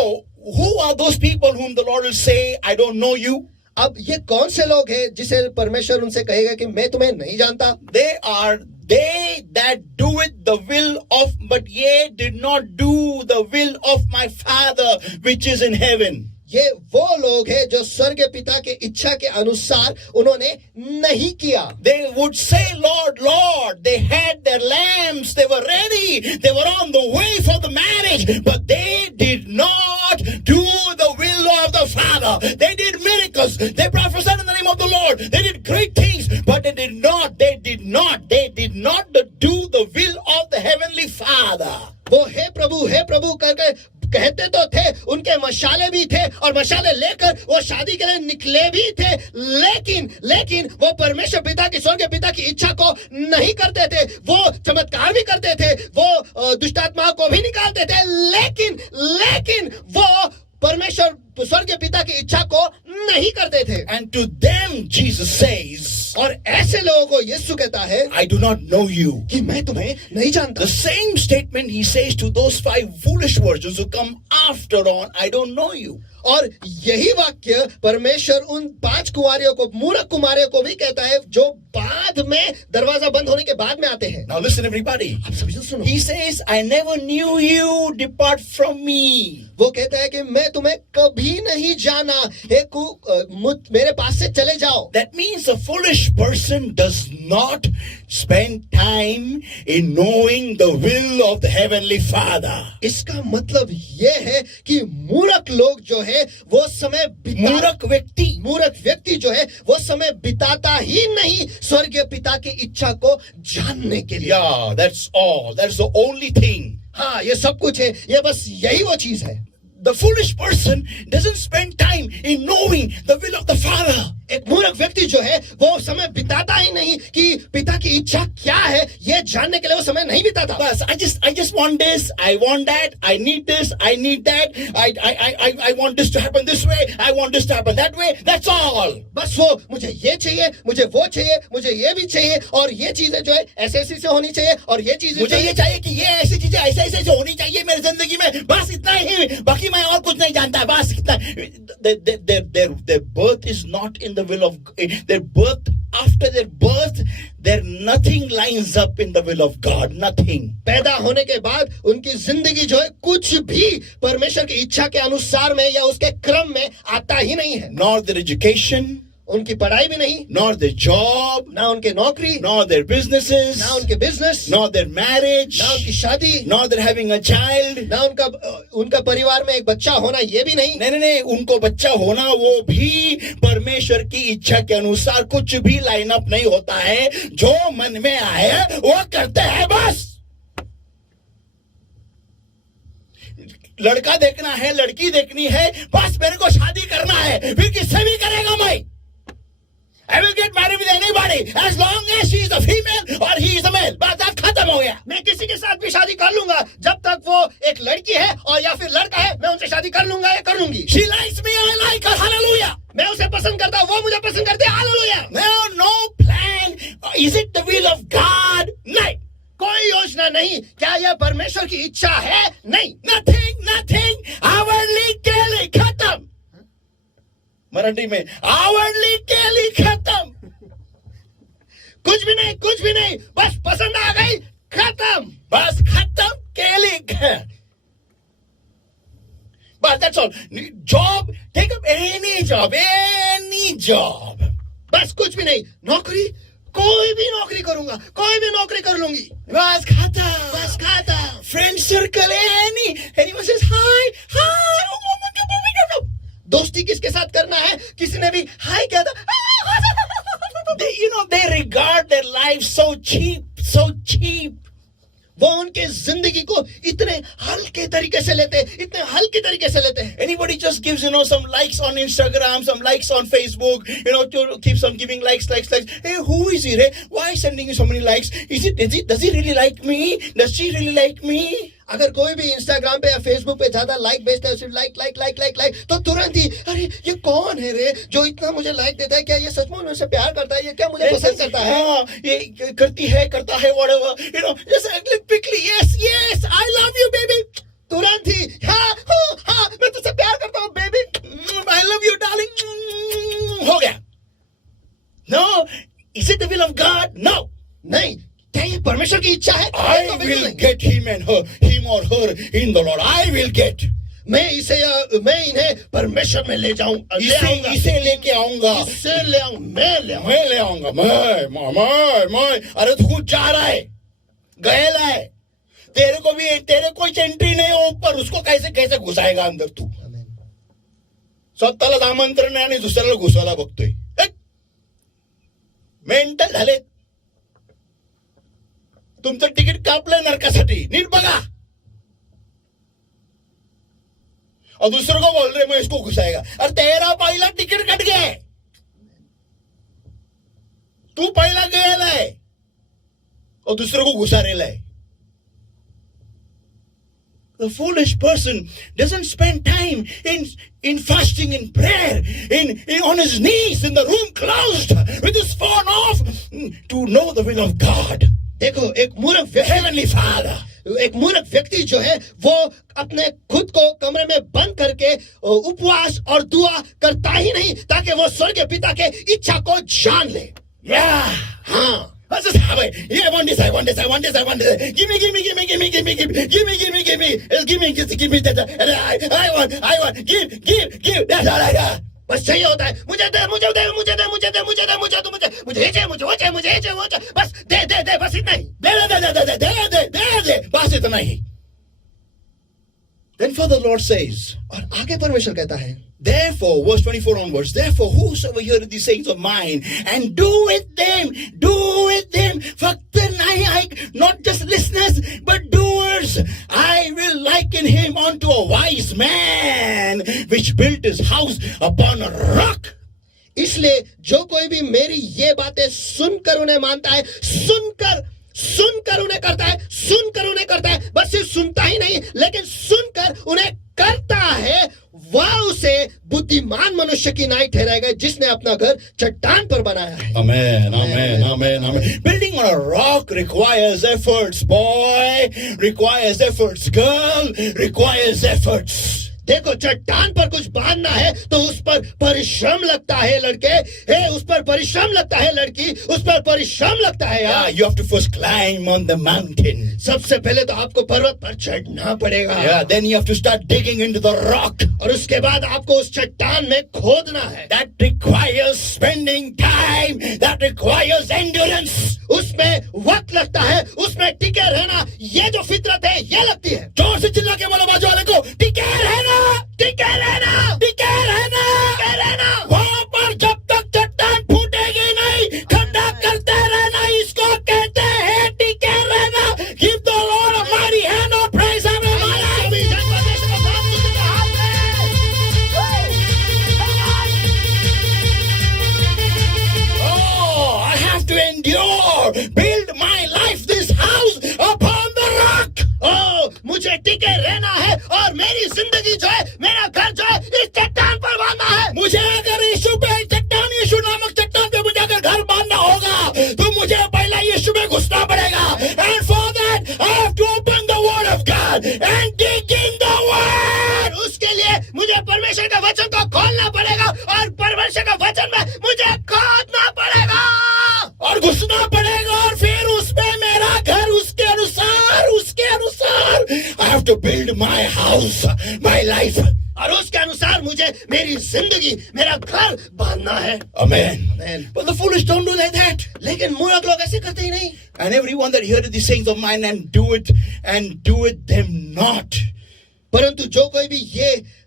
who are those people whom the Lord will say, I don't know you? अब ये कौन से लोग हैं जिसे परमेश्वर उनसे कहेगा कि मैं तुम्हें नहीं जानता? They are they that do it the will of, but ye did not do the will of my Father which is in heaven. ये वो लोग हैं जो स्वर्ग पिता के इच्छा के अनुसार उन्होंने नहीं किया। They would say, Lord, Lord. They had their lambs. They were ready. They were on the way for the marriage, but they did not do the will of the Father. They did miracles. They prophesied in the name of the Lord. They did great things, but they did not do the will of the Heavenly Father. वो हे प्रभु करके कहते तो थे, उनके मशाले भी थे और मशाले लेकर वो शादी के लिए निकले भी थे, लेकिन वो परमेश्वर पिता की, स्वर्ग पिता की इच्छा को नहीं करते थे। वो चमत्कार भी करते थे, वो दुष्टात्माओं को भी निकालते थे, लेकिन वो परमेश्वर स्वर्ग पिता की इच्छा को नहीं करते थे। And to them Jesus says, और ऐसे लोगों को यीशु कहता है, I do not know you. कि मैं तुम्हें नहीं जानता। The same statement he says to those 5 foolish virgins who come after on, I don't know you. और यही वाक्य परमेश्वर उन 5 कुंवारियों को, मूर्ख कुमारियों को भी कहता है जो बाद में दरवाजा बंद होने के बाद में आते हैं। Now listen, everybody. आप सभी सुनो। He says, I never knew you, depart from me. वो कहता है कि मैं तुम्हें कभी नहीं जाना, मेरे पास से चले जाओ। That means a foolish person does not spend time in knowing the will of the Heavenly Father. इसका मतलब ये है कि मूर्ख लोग जो है वो समय मूर्ख व्यक्ति जो है वो समय बिताता ही नहीं स्वर्गीय पिता की इच्छा को जानने के लिए। Yeah, that's all. That's the only thing. हाँ, ये सब कुछ है, ये बस यही वो चीज है। The foolish person doesn't spend time in knowing the will of the Father. एक मूर्ख व्यक्ति जो है वो समय बिताता ही नहीं कि पिता की इच्छा क्या है, ये जानने के लिए वो समय नहीं बिताता। बस I just want this, I want that, I need this, I need that, I want this to happen this way, I want this to happen that way. That's all. बस वो मुझे ये चाहिए, मुझे वो चाहिए, मुझे ये भी चाहिए, और ये चीजें जो है ऐसे ऐसे से होनी चाहिए, और ये चीजें मुझे ये चाहिए कि ये ऐसी चीजें ऐसे ऐसे से होनी चाहिए मेरी जिंदगी में, बस इतना ही, बाकी मैं और कुछ नहीं जानता, बस इतना। Their birth is not in the will of their birth. After their birth, there nothing lines up in the will of God. Nothing. पैदा होने के बाद उनकी जिंदगी जो है कुछ भी परमेश्वर की इच्छा के अनुसार में या उसके क्रम में आता ही नहीं है। Nor their education, उनकी पढ़ाई भी नहीं, nor their job, ना उनके नौकरी, nor their businesses, ना उनके बिजनेस, nor their marriage, ना उनकी शादी, nor their having a child, ना उनका परिवार में एक बच्चा होना, ये भी नहीं। नहीं, उनको बच्चा होना वो भी परमेश्वर की इच्छा के अनुसार कुछ भी लाइन अप नहीं होता है। जो मन में आए वो करते हैं बस। लड़का देखना है, लड़की देखनी है, बस मेरे को शादी करना है, फिर किससे भी करेगा मैं। I will get married with anybody as long as she is a female or he is a male. बस अब खत्म हो गया। मैं किसी के साथ भी शादी कर लूंगा, जब तक वो एक लड़की है और या फिर लड़का है, मैं उनसे शादी कर लूंगा या कर लूंगी। She likes me, I like her. Hallelujah. मैं उसे पसंद करता हूँ, वो मुझे पसंद करते हैं। Hallelujah. No plan. Is it the will of God? नहीं। कोई योजना नहीं। क्या यह परमेश्वर की इच्छा है? नहीं। Nothing. आवरली केली खत्म। मराठी में आवरली केली खत्म। कुछ भी नहीं, बस पसंद आ गई, खत्म, बस खत्म, केली। But that's all. Job, take up any job. बस कुछ भी नहीं। नौकरी, कोई भी नौकरी करूंगा, कोई भी नौकरी कर लूंगी, बस खत्म। Friend circle, anyone says hi. दोस्ती किसके साथ करना है? किसी ने भी हाय किया था, they regard their life so cheap. वो उनके जिंदगी को इतने हल्के तरीके से लेते हैं, Anybody just gives some likes on Instagram, some likes on Facebook, to keeps on giving likes. Hey, who is he? Why is sending you so many likes? Does he really like me? Does she really like me? अगर कोई भी Instagram पे या Facebook पे ज्यादा like भेजता है, सिर्फ लाइक, तो तुरंत ही अरे ये कौन है रे जो इतना मुझे लाइक देता है? क्या ये सचमुच मुझसे प्यार करता है? ये क्या मुझे पसंद करता है? हाँ, ये करता है whatever, just quickly, yes, I love you baby. तुरंत ही हाँ, मैं तुझसे प्यार करता हूँ baby, I love you darling, हो गया। No, is it the will of God? No. नहीं। क्या ये परमेश्वर की इच्छा है? I will get him or her in the Lord. I will get. मैं इन्हें परमेश्वर में ले जाऊं, इसे लेके आऊंगा, मैं ले आऊंगा, मैं। अरे तू जा रहा है, गएला है, तेरे कोई एंट्री नहीं हो ऊपर, उसको कैसे घुसाएगा अंदर तू? स्वतःला आमंत्रण आहे आणि दुसऱ्याला घुसायला बघतोय। मेंटल झाले। तुमचं तिकीट कापलंय नरकासाठी, नीट बघा। और दूसरों को बोल रहे मैं इसको घुसाएगा। अरे तेरा पहला टिकट कट गया है, तू पहला गया है और दूसरों को घुसा रेला है। The foolish person doesn't spend time in fasting, in prayer, on his knees in the room closed with his phone off to know the will of God. देखो, एक मूर्ख Heavenly Father, एक मूर्ख व्यक्ति जो है वो अपने खुद को कमरे में बंद करके उपवास और दुआ करता ही नहीं ताकि वो स्वर्गीय पिता के इच्छा को जान ले. Yeah. हाँ, Let's just have it. Yeah, I want this. I want this. I want this. I want this. Give me, give me, give me, give me, give me, give me, give me, give me, give me, give me, give me that. And I want. Give. That's all I got. बस यही होता है. मुझे दे, मुझे दे, मुझे दे, मुझे दे, मुझे दे, मुझे दे, मुझे ये चाहिए, मुझे वो चाहिए, मुझे ये चाहिए, वो चाहिए. बस दे, बस इतना ही. दे. बस इतना ही. Then further the Lord says, और आगे परमेश्वर कहता है, therefore, verse 24 onwards, therefore, whosoever heareth these sayings of mine and do with them, फक्त नहीं, not just listeners, but doers, I will liken him unto a wise man, which built his house upon a rock. इसलिए जो कोई भी मेरी ये बातें सुनकर उन्हें मानता है, सुनकर उन्हें करता है, बस सिर्फ सुनता ही नहीं लेकिन सुनकर उन्हें करता है, वह उसे बुद्धिमान मनुष्य की नाई ठहराएगा जिसने अपना घर चट्टान पर बनाया है. Amen. Building on a rock requires efforts, boy, requires efforts, girl, requires efforts. देखो, चट्टान पर कुछ बांधना है तो उस पर परिश्रम लगता है लड़के, उस पर परिश्रम लगता है लड़की, उस पर परिश्रम लगता है यार. You have to first climb on the mountain. सबसे पहले तो आपको पर्वत पर चढ़ना पड़ेगा. Then you have to start digging into the rock. और उसके बाद आपको उस चट्टान में खोदना है. That requires spending time. That requires endurance. उसमें वक्त लगता है, उसमें टिके रहना, ये जो फितरत है ये लगती है. जोर से चिल्ला के बोलो बाजू वाले को, टिके रहना. वहां पर जब तक चट्टान फूटेगी नहीं, खड्डा करते रहना, इसको कहते हैं टिके रहना. Give the Lord a mighty hand of praise, everybody. Oh, I have to endure. Build my life, this house, upon the rock. मुझे टिके रहना है और मेरी जिंदगी जो है, मेरा घर जो है, इस चट्टान पर बांधना है. मुझे अगर यीशु नामक चट्टान पे मुझे अगर घर बांधना होगा तो मुझे पहले यीशु में घुसना पड़ेगा. And for that I have to open the word of God and dig in the word. उसके लिए मुझे परमेश्वर का वचन को खोलना पड़ेगा और परमेश्वर का वचन में मुझे खोदना पड़ेगा और घुसना पड़ेगा और फिर उसमें मेरा घर उसके अनुसार I have to build my house, my life. और उसके अनुसार मुझे मेरी जिंदगी, मेरा घर बांधना है. Amen. But the foolish don't do like that. लेकिन मूर्ख लोग ऐसे करते ही नहीं. And everyone that heard these sayings of mine and do it them not. परंतु जो कोई भी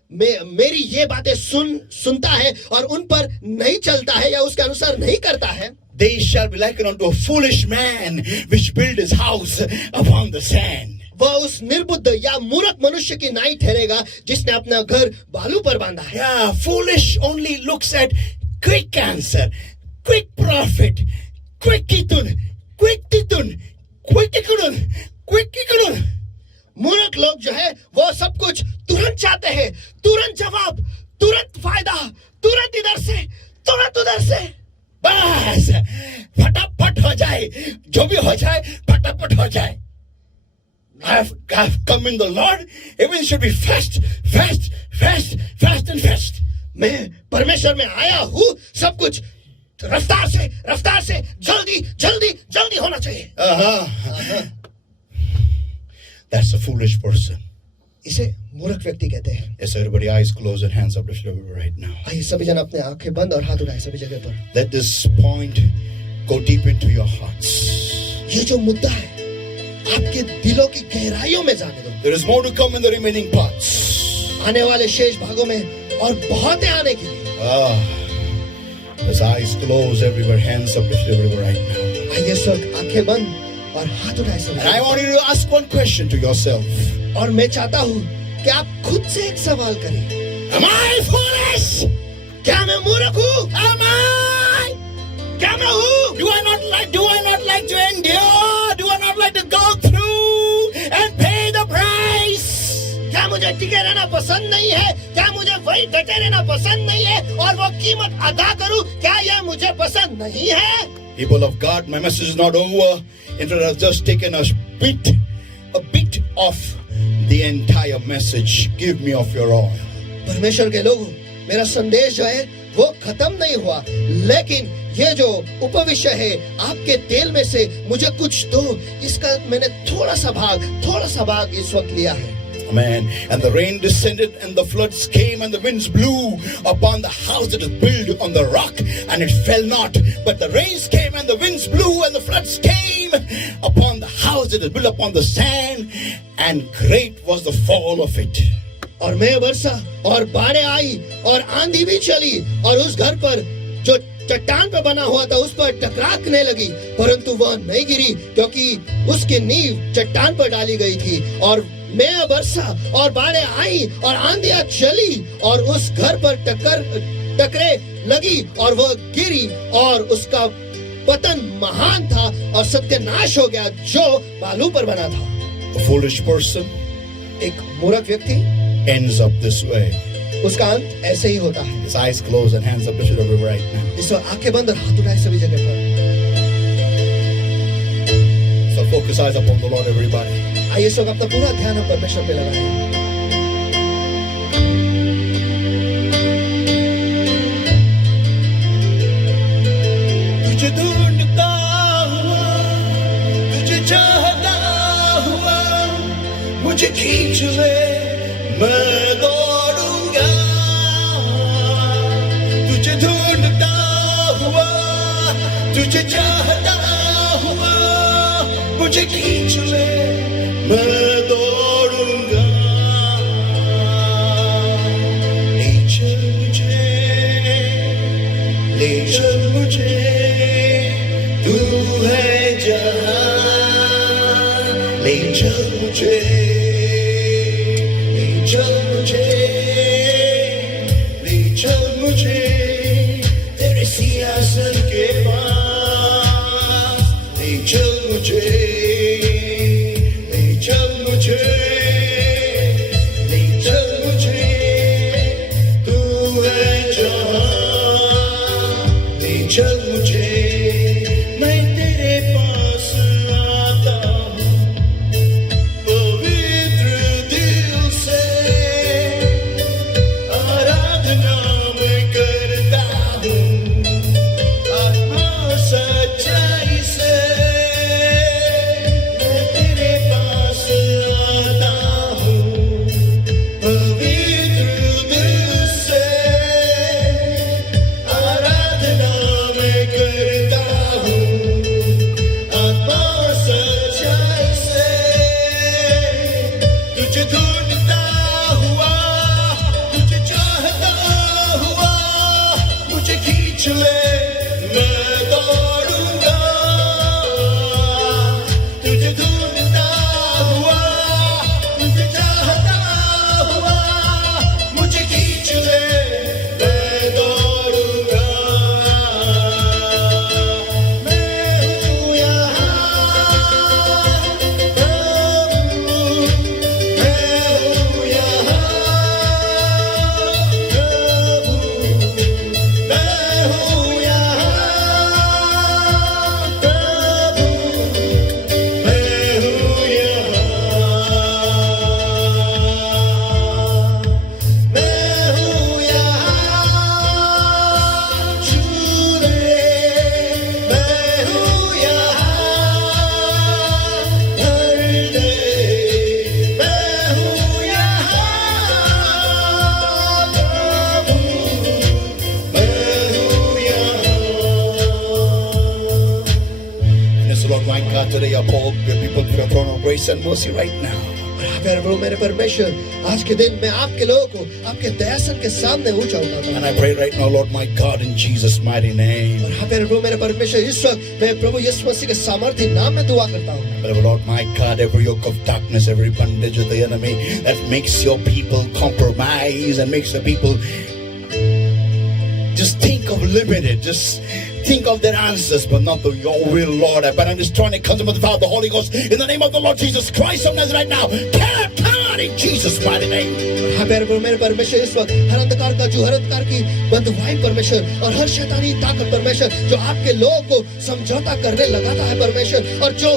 मेरी ये बातें सुनता है और उन पर नहीं चलता है या उसके अनुसार नहीं करता है, they shall be likened unto a foolish man which built his house upon the sand. वह उस निर्बुद्ध या मूर्ख मनुष्य की नाई ठहरेगा जिसने अपना घर बालू पर बांधा है. Yeah, foolish only looks at quick answer, quick profit, quick kitun. मूर्ख लोग जो है वो सब कुछ तुरंत चाहते हैं, तुरंत जवाब, तुरंत फायदा, तुरंत इधर से, तुरंत उधर से. बस फटाफट हो जाए, जो भी हो जाए फटाफट हो जाए. I've come in the Lord. Everything should be fast. मैं परमेश्वर में आया हूँ, सब कुछ रफ्तार से जल्दी होना चाहिए. That's a foolish person. इसे मूर्ख व्यक्ति कहते हैं. Yes, everybody, eyes closed and hands uplifted right now. आइए सभी जन अपने आंखें बंद और हाथ उठाएं सभी जगह पर. Let this point go deep into your hearts. ये जो मुद्दा है आपके दिलों की गहराइयों में जाने दो. There is more to come in the remaining parts. आने वाले शेष भागों में और बहुत है आने के लिए. As eyes closed everywhere, hands uplifted everywhere right now. आइए सब आंखें बंद और हाथ उठाएं सभी. And I want you to ask one question to yourself. और मैं चाहता हूँ कि आप खुद से एक सवाल करें. Am I foolish? क्या मैं मूर्ख हूँ? Am I? क्या मैं हूँ? Do I not like to endure? Do I not like to go through and pay the price? क्या मुझे टिके रहना पसंद नहीं है? क्या मुझे वही डटे रहना पसंद नहीं है और वो कीमत अदा करूँ? क्या यह मुझे पसंद नहीं है? People of God, my message is not over. In fact, I've just taken a bit a bit of the entire message. Give me of your oil. परमेश्वर के लोगों, मेरा संदेश जो है वो खत्म नहीं हुआ, लेकिन ये जो उपविषय है आपके तेल में से मुझे कुछ दो, इसका मैंने थोड़ा सा भाग इस वक्त लिया है. Amen. And the rain descended and the floods came and the winds blew upon the house that is built on the rock and it fell not. But the rains came and the winds blew and the floods came upon the house that is built upon the sand and great was the fall of it. और मैं वर्षा और बाढ़ें आई और आंधी भी चली और उस घर पर जो चट्टान पे बना हुआ था उस पर टकराने लगी, परंतु वह नहीं गिरी क्योंकि उसकी नींव चट्टान पर डाली गई थी. और मैं वर्षा और बाढ़ें आई और आंधियां चली और उस घर पर टकरे लगी और वह गिरी और उसका पतन महान था और सत्यानाश हो गया जो बालू पर बना था. A foolish person एक मूर्ख व्यक्ति ends up this way. उसका अंत ऐसे ही होता है. His eyes closed and hands up lifted over right now. इस वक्त आंखें बंद और हाथ उठाए सभी जगह पर. So focus eyes upon the Lord, everybody. आइए इस वक्त अपना पूरा ध्यान हम परमेश्वर पे लगाएं. तुझे ढूंढता हुआ, तुझे चाहता हुआ, मुझे खींच ले, मैं दौड़ूंगा. तुझे ढूंढता हुआ, तुझे चाहता हुआ, मुझे खींच ले, मैं दौड़ूंगा. ले चल मुझे, ले चल मुझे, तू है जहां. ले चल मुझे, ले चल मुझे, ले चल मुझे, तेरे सिंहासन के पास. ले चल मुझे, ले चल मुझे, ले चल मुझे, तू है जहां. ले चल मुझे, मैं तेरे पास आता हूँ पवित्र दिल से, आराधना मैं करता हूँ आत्मा सच्चाई से. मैं तेरे पास आता हूँ पवित्र दिल से, आराधना मैं करता हूँ आत्मा सच्चाई से. तुझे ढूंढता हुआ, तुझे चाहता हुआ, मुझे खींच ले, मैं दौड़ूंगा. तुझे ढूंढता हुआ, तुझे चाहता हुआ, मुझे खींच ले, मैं दौड़ूंगा. मैं हूँ यहाँ प्रभु, मैं हूँ यहाँ प्रभु, मैं हूँ यहाँ प्रभु, मैं हूँ यहाँ, मैं हूँ यहाँ छू ले, मैं हूँ यहाँ भर दे, मैं हूँ यहाँ प्रभु, मैं हूँ यहाँ. And yes, Lord my God, today uphold your people to your throne of grace and mercy right now. और हाँ प्यारे प्रभु मेरे परमेश्वर, आज के दिन मैं आपके लोगों को आपके दयासन के सामने ऊंचा उठाता हूँ. And I pray right now, Lord my God, in Jesus' mighty name. और हाँ प्यारे प्रभु मेरे परमेश्वर, इस वक्त मैं प्रभु यीशु मसीह के सामर्थ्य नाम में दुआ करता हूँ. But Lord my God, every yoke of darkness, every bondage of the enemy that makes your people compromise and makes the people just think of limited, just think of their answers, but not of your will, Lord. But I'm destroying it, comes with the power of the Holy Ghost in the name of the Lord Jesus Christ of Nazareth right now. Come on in Jesus' mighty name. हाँ प्यारे प्रभु मेरे परमेश्वर, इस वक्त हर अंधकार का जो हर अंधकार की बंधुआई परमेश्वर और हर शैतानी ताकत परमेश्वर जो आपके लोगों को समझौता करने लगाता है परमेश्वर और जो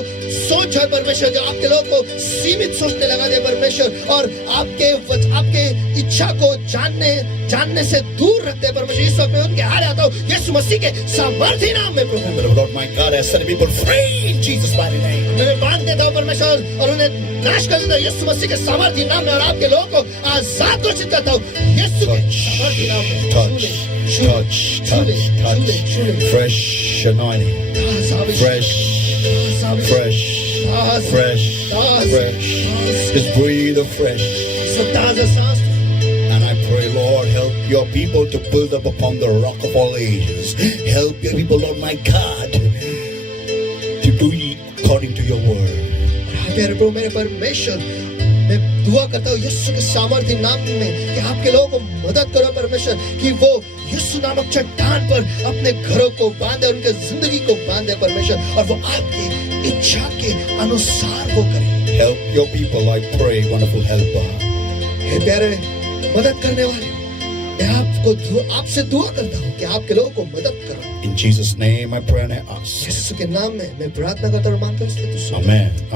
सोच जो है परमेश्वर जो आपके लोगों को सीमित सोचने लगा दे परमेश्वर, और आपके इच्छा को जानने से दूर रखते हैं परमेश्वर। इस वक्त मैं उनके हाथ आता हूँ यीशु मसीह के सामर्थ्य नाम में प्रभु। And Lord my God, I set people free in Jesus' mighty name. मैं बांध देता हूँ परमेश्वर और उन्हें नाश कर देता हूँ यीशु मसीह के सामर्थ्य नाम में, और आपके लोगों को आजाद घोषित करता हूँ यीशु के सामर्थ्य नाम में। Touch. Fresh anointing. Fresh. Just breathe afresh. ताजा सांस। And I pray, Lord, help your people to build up upon the rock of all ages. Help your people, Lord my God, to do according to your word. प्यारे प्रभु मेरे परमेश्वर, मैं दुआ करता हूँ यीशु के सामर्थ्य नाम में कि आपके लोगों को मदद करो परमेश्वर, कि वो यीशु नामक चट्टान पर अपने घरों को बांधे, उनके जिंदगी को बांधे परमेश्वर, और वो आपकी इच्छा के अनुसार वो करे। Help your people, I pray, wonderful helper. हे प्यारे मदद करने वाले, मैं आपसे दुआ करता हूँ कि आपके लोगों को मदद करो। In Jesus' name I pray and I ask. यीशु के नाम में मैं प्रार्थना करता और मांगता हूँ इसलिए तो सुन।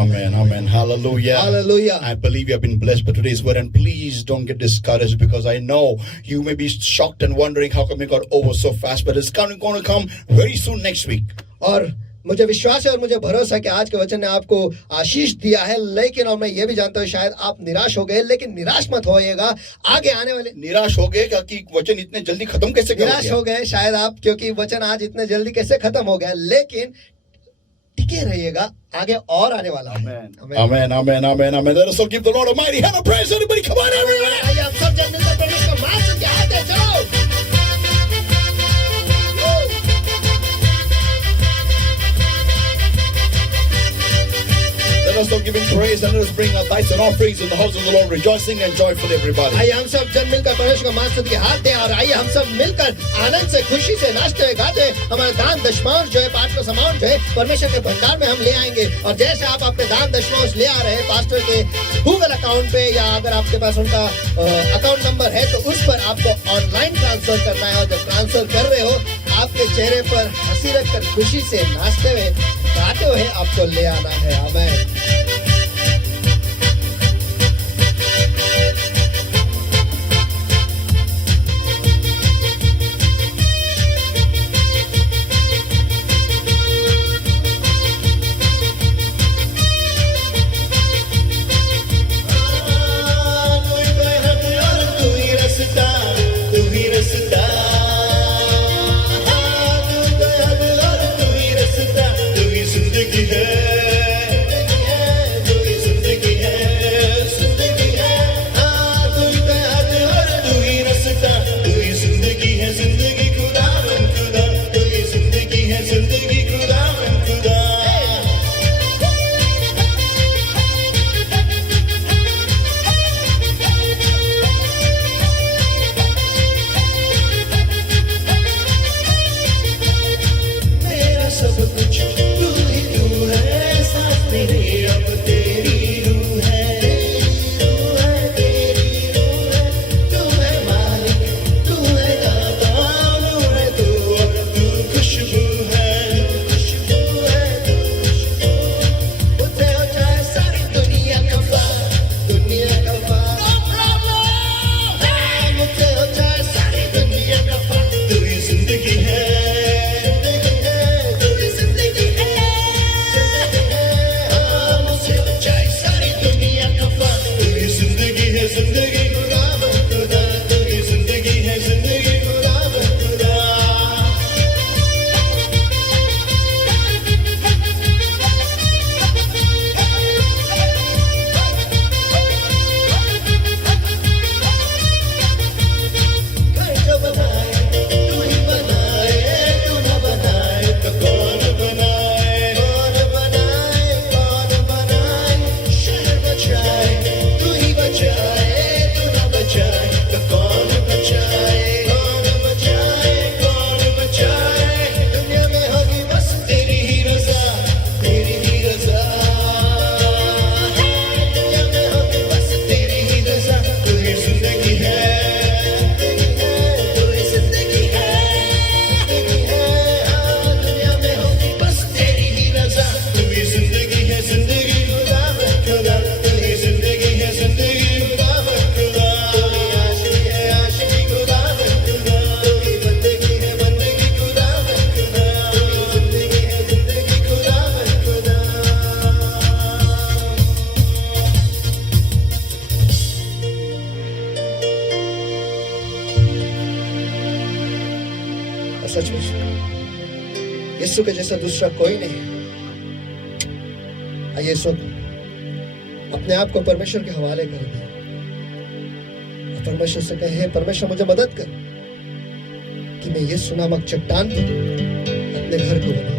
Amen. Hallelujah. Hallelujah. I believe you have been blessed by today's word, and please don't get discouraged, because I know you may be shocked and wondering how come it got over so fast, but it's going to come very soon next week. और मुझे विश्वास है और मुझे भरोसा है कि आज के वचन ने आपको आशीष दिया है, लेकिन और मैं ये भी जानता हूँ शायद आप निराश हो गए, लेकिन निराश मत होइएगा। आगे आने वाले निराश हो गए कि वचन इतने जल्दी खत्म कैसे निराश हो गए शायद आप, क्योंकि वचन आज इतने जल्दी कैसे खत्म हो गया, लेकिन टिके रहिएगा, आगे और आने वाला है। Amen. Let us all give the Lord a mighty hand of praise. Everybody, come on, everyone. आइए हम सब जन मिलकर परमेश्वर को मान के आते चलो। Let us all give him praise, and let us bring our tithes and offerings in the house of the Lord, rejoicing and joyful, everybody. आइए हम सब जन मिलकर परमेश्वर को मान के हाथ दें, और आइए हम सब मिलकर आनंद से खुशी से नाचते हुए गाते हुए हमारा दान दशमांश जो है, पास्टर अमाउंट जो है परमेश्वर के भंडार में हम ले आएंगे। और जैसे आप अपने दान दशमांश ले आ रहे हैं पास्टर के गूगल अकाउंट पे, या अगर आपके पास उनका अकाउंट नंबर है तो उस पर आपको ऑनलाइन ट्रांसफर करना है, और जब ट्रांसफर कर रहे हो आपके चेहरे पर हंसी रखकर खुशी से नाचते हुए गाते हुए आपको ले आना है। आमीन। यीशु के जैसा दूसरा कोई नहीं है। आइए इस वक्त अपने आप को परमेश्वर के हवाले कर दें और परमेश्वर से कहें, हे परमेश्वर मुझे मदद कर कि मैं यीशु नामक चट्टान पर अपने घर को बनाऊं।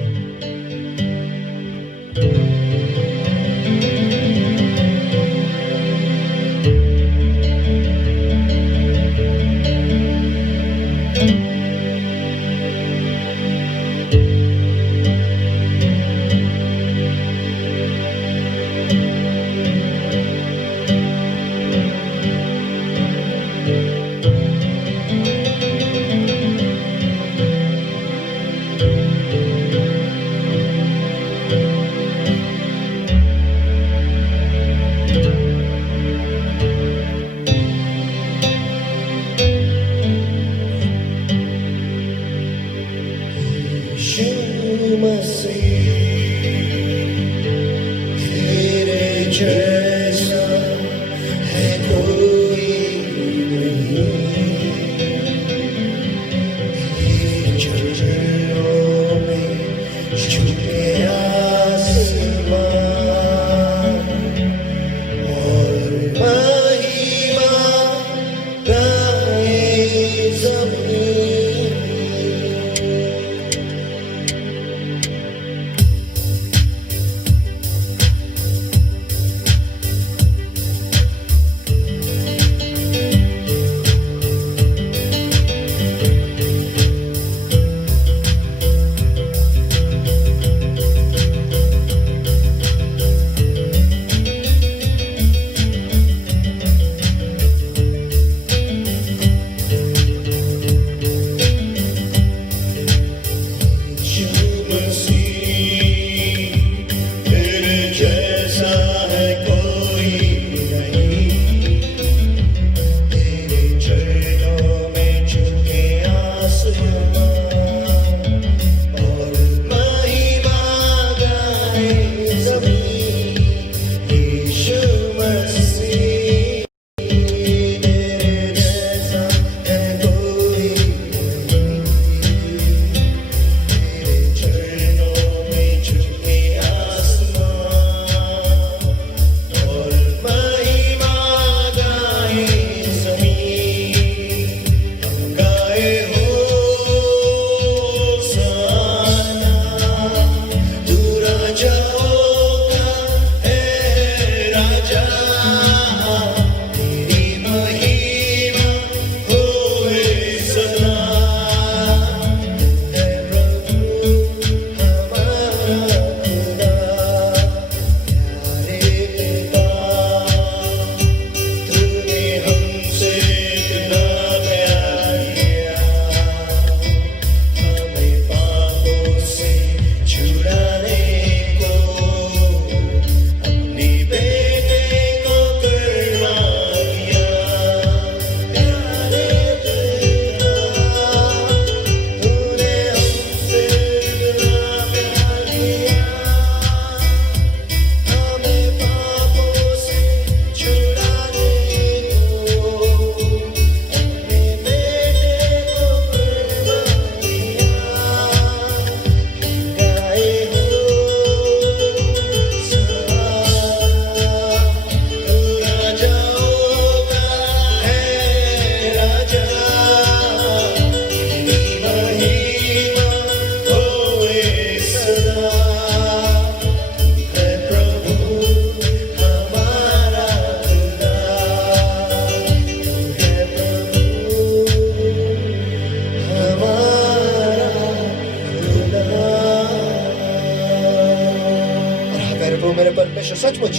मेरे परमेश्वर, सचमुच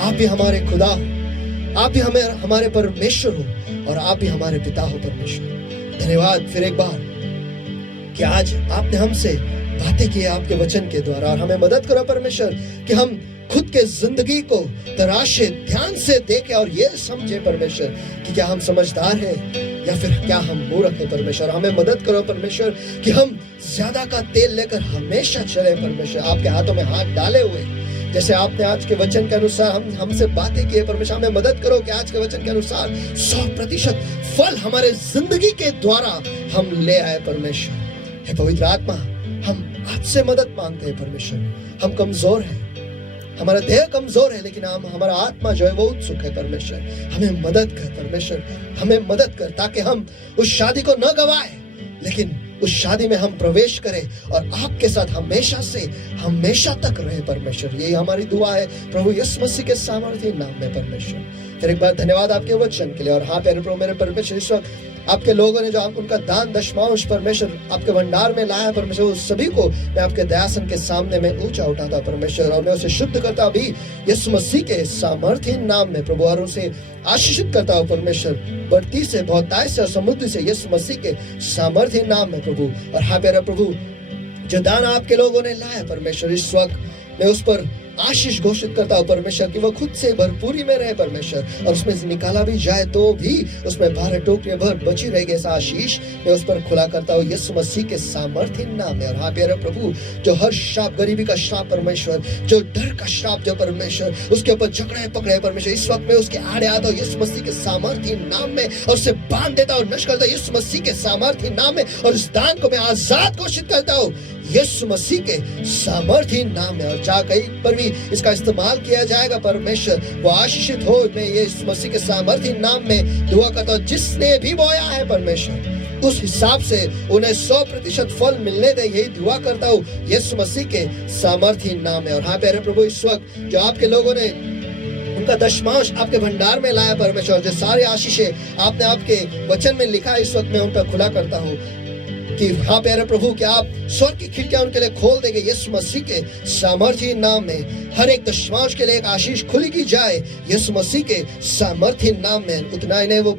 आप भी हमारे खुदा हो, आप भी हमारे परमेश्वर हो और आप भी हमारे पिता हो परमेश्वर। धन्यवाद फिर एक बार कि आज आपने हमसे बातें की आपके वचन के द्वारा, और हमें मदद करो परमेश्वर कि हम खुद के जिंदगी को तराशे, ध्यान से देखें और ये समझे परमेश्वर कि क्या हम समझदार हैं या फिर क्या हम मूर्ख हैं परमेश्वर। हमें मदद करो परमेश्वर कि हम ज्यादा का तेल लेकर हमेशा चले परमेश्वर, आपके हाथों में हाथ डाले हुए, जैसे आपने आज के वचन के अनुसार हमसे बातें की है परमेश्वर। हमें मदद करो कि आज के वचन के अनुसार 100% फल हमारे जिंदगी के द्वारा हम ले आए परमेश्वर। हे पवित्र आत्मा, हम आपसे मदद मांगते हैं परमेश्वर। हम कमजोर हैं, हमारा देह कमजोर है, लेकिन हमारा आत्मा जो है वो उत्सुक है परमेश्वर। हमें मदद कर परमेश्वर, हमें मदद कर, ताकि हम उस शादी को न गवाए, लेकिन उस शादी में हम प्रवेश करें और आपके साथ हमेशा से हमेशा तक रहे परमेश्वर। यही हमारी दुआ है प्रभु यीशु मसीह के सामर्थ्य नाम में परमेश्वर। फिर एक बार धन्यवाद आपके वचन के लिए। और हाँ प्यारे प्रभु मेरे परमेश्वर, इस वक्त आपके लोगों ने जो आप उनका दान दशमांश परमेश्वर आपके भंडार में लाया परमेश्वर, उस सभी को मैं आपके दयासन के सामने में ऊंचा उठाता परमेश्वर, और मैं उसे शुद्ध करता अभी यीशु मसीह के सामर्थ्य नाम में प्रभु, और उसे आशीषित करता हूं परमेश्वर, बढ़ती से, बहुतायत से और समृद्धि से यीशु मसीह के सामर्थ्य नाम में प्रभु। और हाँ प्यारा प्रभु, जो दान आपके लोगों ने लाया परमेश्वर, इस वक्त मैं उस पर आशीष घोषित करता हूं परमेश्वर कि वो खुद से भरपूरी में रहे परमेश्वर, और उसमें से निकाला भी जाए तो भी उसमें 12 टोकरियां भर बची रहेगी। ऐसा आशीष मैं उस पर खुला करता हूं यीशु मसीह के सामर्थ्य नाम में। और हाँ प्यारे प्रभु, जो हर श्राप, गरीबी का श्राप परमेश्वर, जो डर का श्राप जो परमेश्वर उसके ऊपर जकड़े पकड़े परमेश्वर, इस वक्त मैं उसके आड़े आता हूं यीशु मसीह के सामर्थ्य नाम में, और उसे बांध देता हूं, नष्ट करता हूं यीशु मसीह के सामर्थ्य नाम में। और इस दान को मैं आजाद घोषित करता हूं यीशु मसीह के सामर्थ्य नाम में। और जहाँ कहीं पर भी इसका इस्तेमाल किया जाएगा परमेश्वर, वो आशीषित हो। मैं यीशु मसीह के सामर्थ्य नाम में दुआ करता हूँ, जिसने भी बोया है परमेश्वर उस हिसाब से उन्हें 100% फल मिलने दे, यही दुआ करता हूँ यीशु मसीह के सामर्थ्य नाम में। और हाँ प्यारे प्रभु, इस वक्त जो आपके लोगों ने उनका दशमांश आपके भंडार में लाया परमेश्वर, जो सारे आशीषें आपने आपके वचन में लिखा, इस वक्त मैं उन पर खुला करता हूँ कि हाँ प्यारे प्रभु, कि आप स्वर्ग की खिड़कियां उनके लिए खोल देंगे यीशु मसीह के सामर्थ्य नाम में। हर एक दशमांश के लिए एक आशीष खुली की जाए यीशु मसीह के सामर्थ्य नाम में। उतना ही नहीं, वो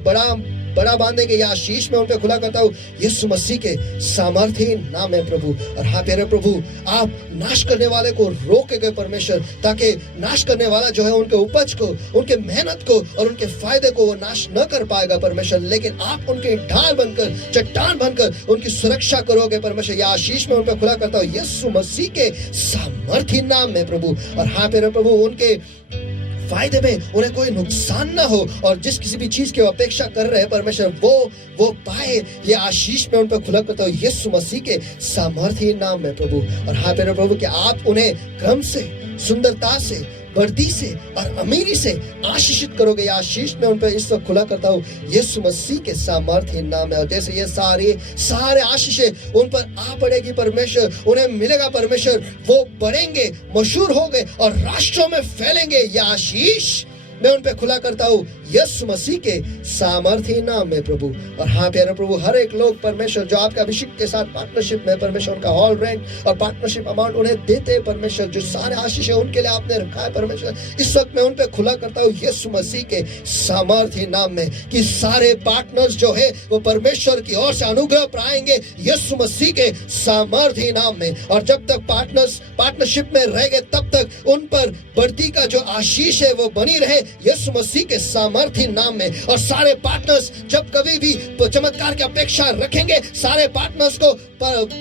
बड़ा बांधेंगे, या आशीष में उन पे खुला करता हूँ यीशु मसीह के सामर्थ्य नाम है प्रभु। और हाँ प्यारे प्रभु, आप नाश करने वाले को रोकेंगे परमेश्वर, ताकि नाश करने वाला जो है उनके उपज को, उनके मेहनत को और उनके फायदे को वो नाश न कर पाएगा परमेश्वर, लेकिन आप उनके ढाल बनकर, चट्टान बनकर उनकी सुरक्षा करोगे परमेश्वर। या आशीष में उन पे खुला करता हूँ यीशु मसीह के सामर्थ्य नाम में प्रभु। और हाँ प्यारे प्रभु, उनके फायदे में उन्हें कोई नुकसान ना हो, और जिस किसी भी चीज की अपेक्षा कर रहे हैं परमेश्वर वो पाए, ये आशीष में उन पर खुला करता हूँ यीशु मसीह के सामर्थ्य नाम में प्रभु। और हाँ प्यारे प्रभु, कि आप उन्हें क्रम से, सुंदरता से, बढ़ती से और अमीरी से आशीषित करोगे। या आशीष में उन पर इस वक्त खुला करता हूँ यीशु मसीह के सामर्थ्य नाम में। और जैसे ये सारे आशीषें उन पर आ पड़ेगी परमेश्वर, उन्हें मिलेगा परमेश्वर, वो बढ़ेंगे, मशहूर होंगे और राष्ट्रों में फैलेंगे। या आशीष मैं उन पे खुला करता हूँ यीशु मसीह के सामर्थ्य नाम में प्रभु। और हाँ प्यारे प्रभु, हर एक लोग परमेश्वर जो आपके अभिषेक के साथ पार्टनरशिप में परमेश्वर, उनका हॉल रेंट और पार्टनरशिप अमाउंट उन्हें देते हैं परमेश्वर, जो सारे आशीष है उनके लिए आपने रखा है परमेश्वर, इस वक्त मैं उन पे खुला करता हूँ यीशु मसीह के सामर्थ्य नाम में, कि सारे पार्टनर्स जो है वो परमेश्वर की ओर से अनुग्रह पाएंगे यीशु मसीह के सामर्थ्य नाम में। और जब तक पार्टनरशिप में रहेंगे, तब तक उन पर बढ़ती का जो आशीष है वो बनी रहे यीशु मसीह के सामर्थ्य नाम में। और सारे पार्टनर्स जब कभी भी चमत्कार की अपेक्षा रखेंगे, सारे पार्टनर्स को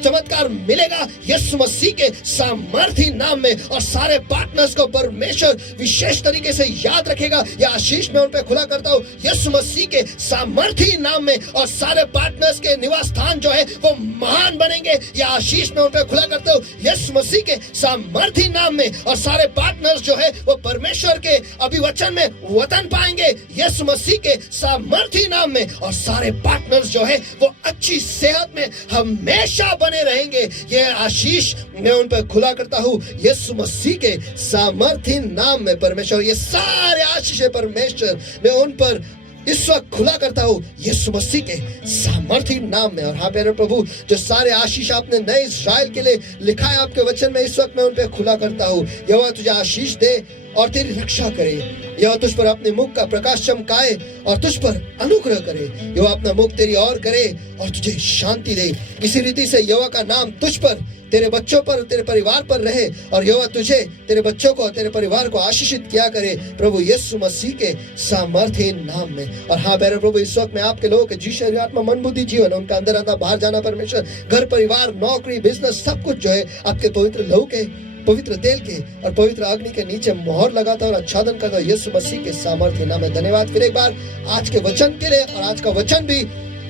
चमत्कार मिलेगा यीशु मसीह के सामर्थ्य नाम में। और सारे पार्टनर्स को परमेश्वर विशेष तरीके से याद रखेगा। या आशीष में उन पे खुला करता हूँ यीशु मसीह के सामर्थ्य नाम में। और सारे पार्टनर्स के निवास स्थान जो है वो महान बनेंगे। या आशीष में उन पे खुला करता हूँ यीशु मसीह के सामर्थ्य नाम में। और सारे पार्टनर्स जो है वो परमेश्वर के अभिवचन में वतन पाएंगे यीशु मसीह के सामर्थ्य नाम में। और सारे पार्टनर्स जो है वो अच्छी सेहत में हमेशा बने रहेंगे। ये आशीष मैं उन पर खुला करता हूँ यीशु मसीह के सामर्थ्य नाम में परमेश्वर। ये सारे आशीष परमेश्वर मैं उन पर इस वक्त खुला करता हूँ यीशु मसीह के सामर्थ्य नाम में। और हाँ प्यारे प्रभु, जो सारे आशीष आपने नए इस्राएल के लिए लिखा है आपके वचन में, इस वक्त मैं उन पे खुला करता हूँ। यहोवा तुझे आशीष दे और तेरी रक्षा करे। यहोवा तुझ पर अपने मुख का प्रकाश चमकाए और तुझ पर अनुग्रह करे। यहोवा अपना मुख तेरी ओर करे और तुझे शांति दे। इसी रीति से यहोवा का नाम तुझ पर, तेरे बच्चों पर, तेरे परिवार पर रहे। और यहोवा तुझे, तेरे बच्चों को, तेरे परिवार को आशीषित किया करे प्रभु यीशु मसीह के सामर्थ्य नाम में। और हाँ प्यारे प्रभु, इस वक्त मैं आपके लोगों के जी, शरीर, आत्मा, मन, बुद्धि, जीवन, उनका अंदर आना, बाहर जाना परमेश्वर, घर परिवार, नौकरी, बिजनेस, सब कुछ जो है आपके पवित्र लहू के, पवित्र तेल के और पवित्र अग्नि के नीचे मोहर लगाता और आच्छादन करता यीशु मसीह के सामर्थ्य नाम में। धन्यवाद फिर एक बार आज के वचन के लिए। और आज का वचन भी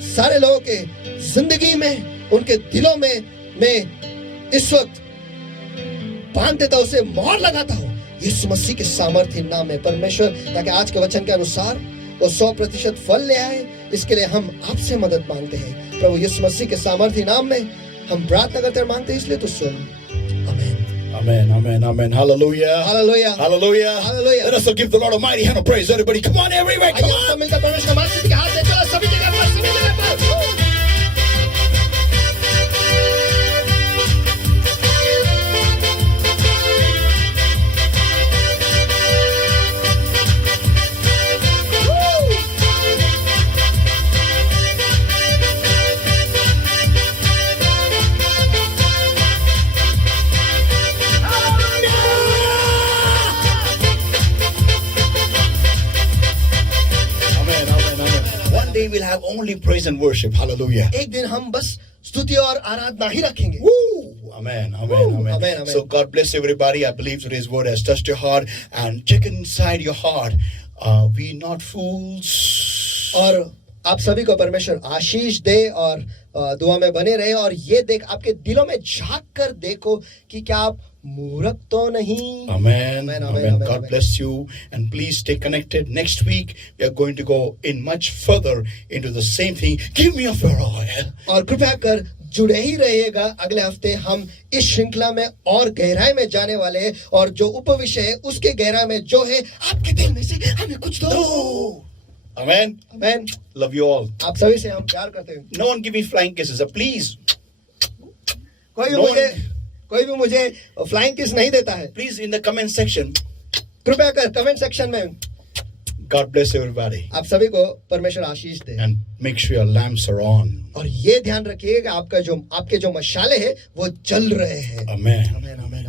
सारे लोगों के जिंदगी में, उनके दिलों में इस वक्त बांध देता हूं, उसे मोहर लगाता हूं यीशु मसीह के सामर्थ्य नाम में। परमेश्वर ताकि आज के वचन के अनुसार वो 100% फल ले आए, इसके लिए हम आपसे मदद मांगते हैं प्रभु यीशु मसीह के सामर्थ्य नाम में हम प्रार्थना करते मांगते हैं, इसलिए तो सुन। आमीन। Amen, amen, amen. Hallelujah. Hallelujah Hallelujah. Hallelujah. Let us all give the Lord a mighty hand of praise. Everybody, come on, everywhere. Come आइए on. सब मिलकर परमेश्वर का महान के हाथ से चलो सभी जगह पर, सभी जगह पर। Amen, amen, amen. One day we'll have only praise and worship. Hallelujah. एक दिन हम बस स्तुति और आराधना ही रखेंगे। Woo! Amen, amen, amen. Amen, amen. So God bless everybody. I believe today's word has touched your heart, and check inside your heart. We not fools. और आप सभी को परमेश्वर आशीष दे और दुआ में बने रहे, और ये देख आपके दिलों में झांक कर देखो कि क्या आप मूर्ख तो नहीं। Amen. Amen, Amen. amen, God amen. bless you. And please stay connected. Next week, we are going to go in much further into the same thing. Give me of your oil. और कृपया कर जुड़े ही रहिएगा। अगले हफ्ते हम इस श्रृंखला में और गहराई में जाने वाले हैं, और जो उपविषय है उसके गहराई में जो है आपके दिल में से हमें कुछ दो। Amen. आमीन। Love you all. आप सभी से हम प्यार करते हैं। No one give me flying kisses. Please. कोई भी No मुझे फ्लाइंग किस नहीं देता है। Please in the comment section. कृपया कर कमेंट सेक्शन में God bless everybody. आप सभी को परमेश्वर आशीष दे। And make sure your lamps are on. और ये ध्यान रखिएगा आपके जो मशाले हैं वो जल रहे हैं। Amen. आमीन, आमीन।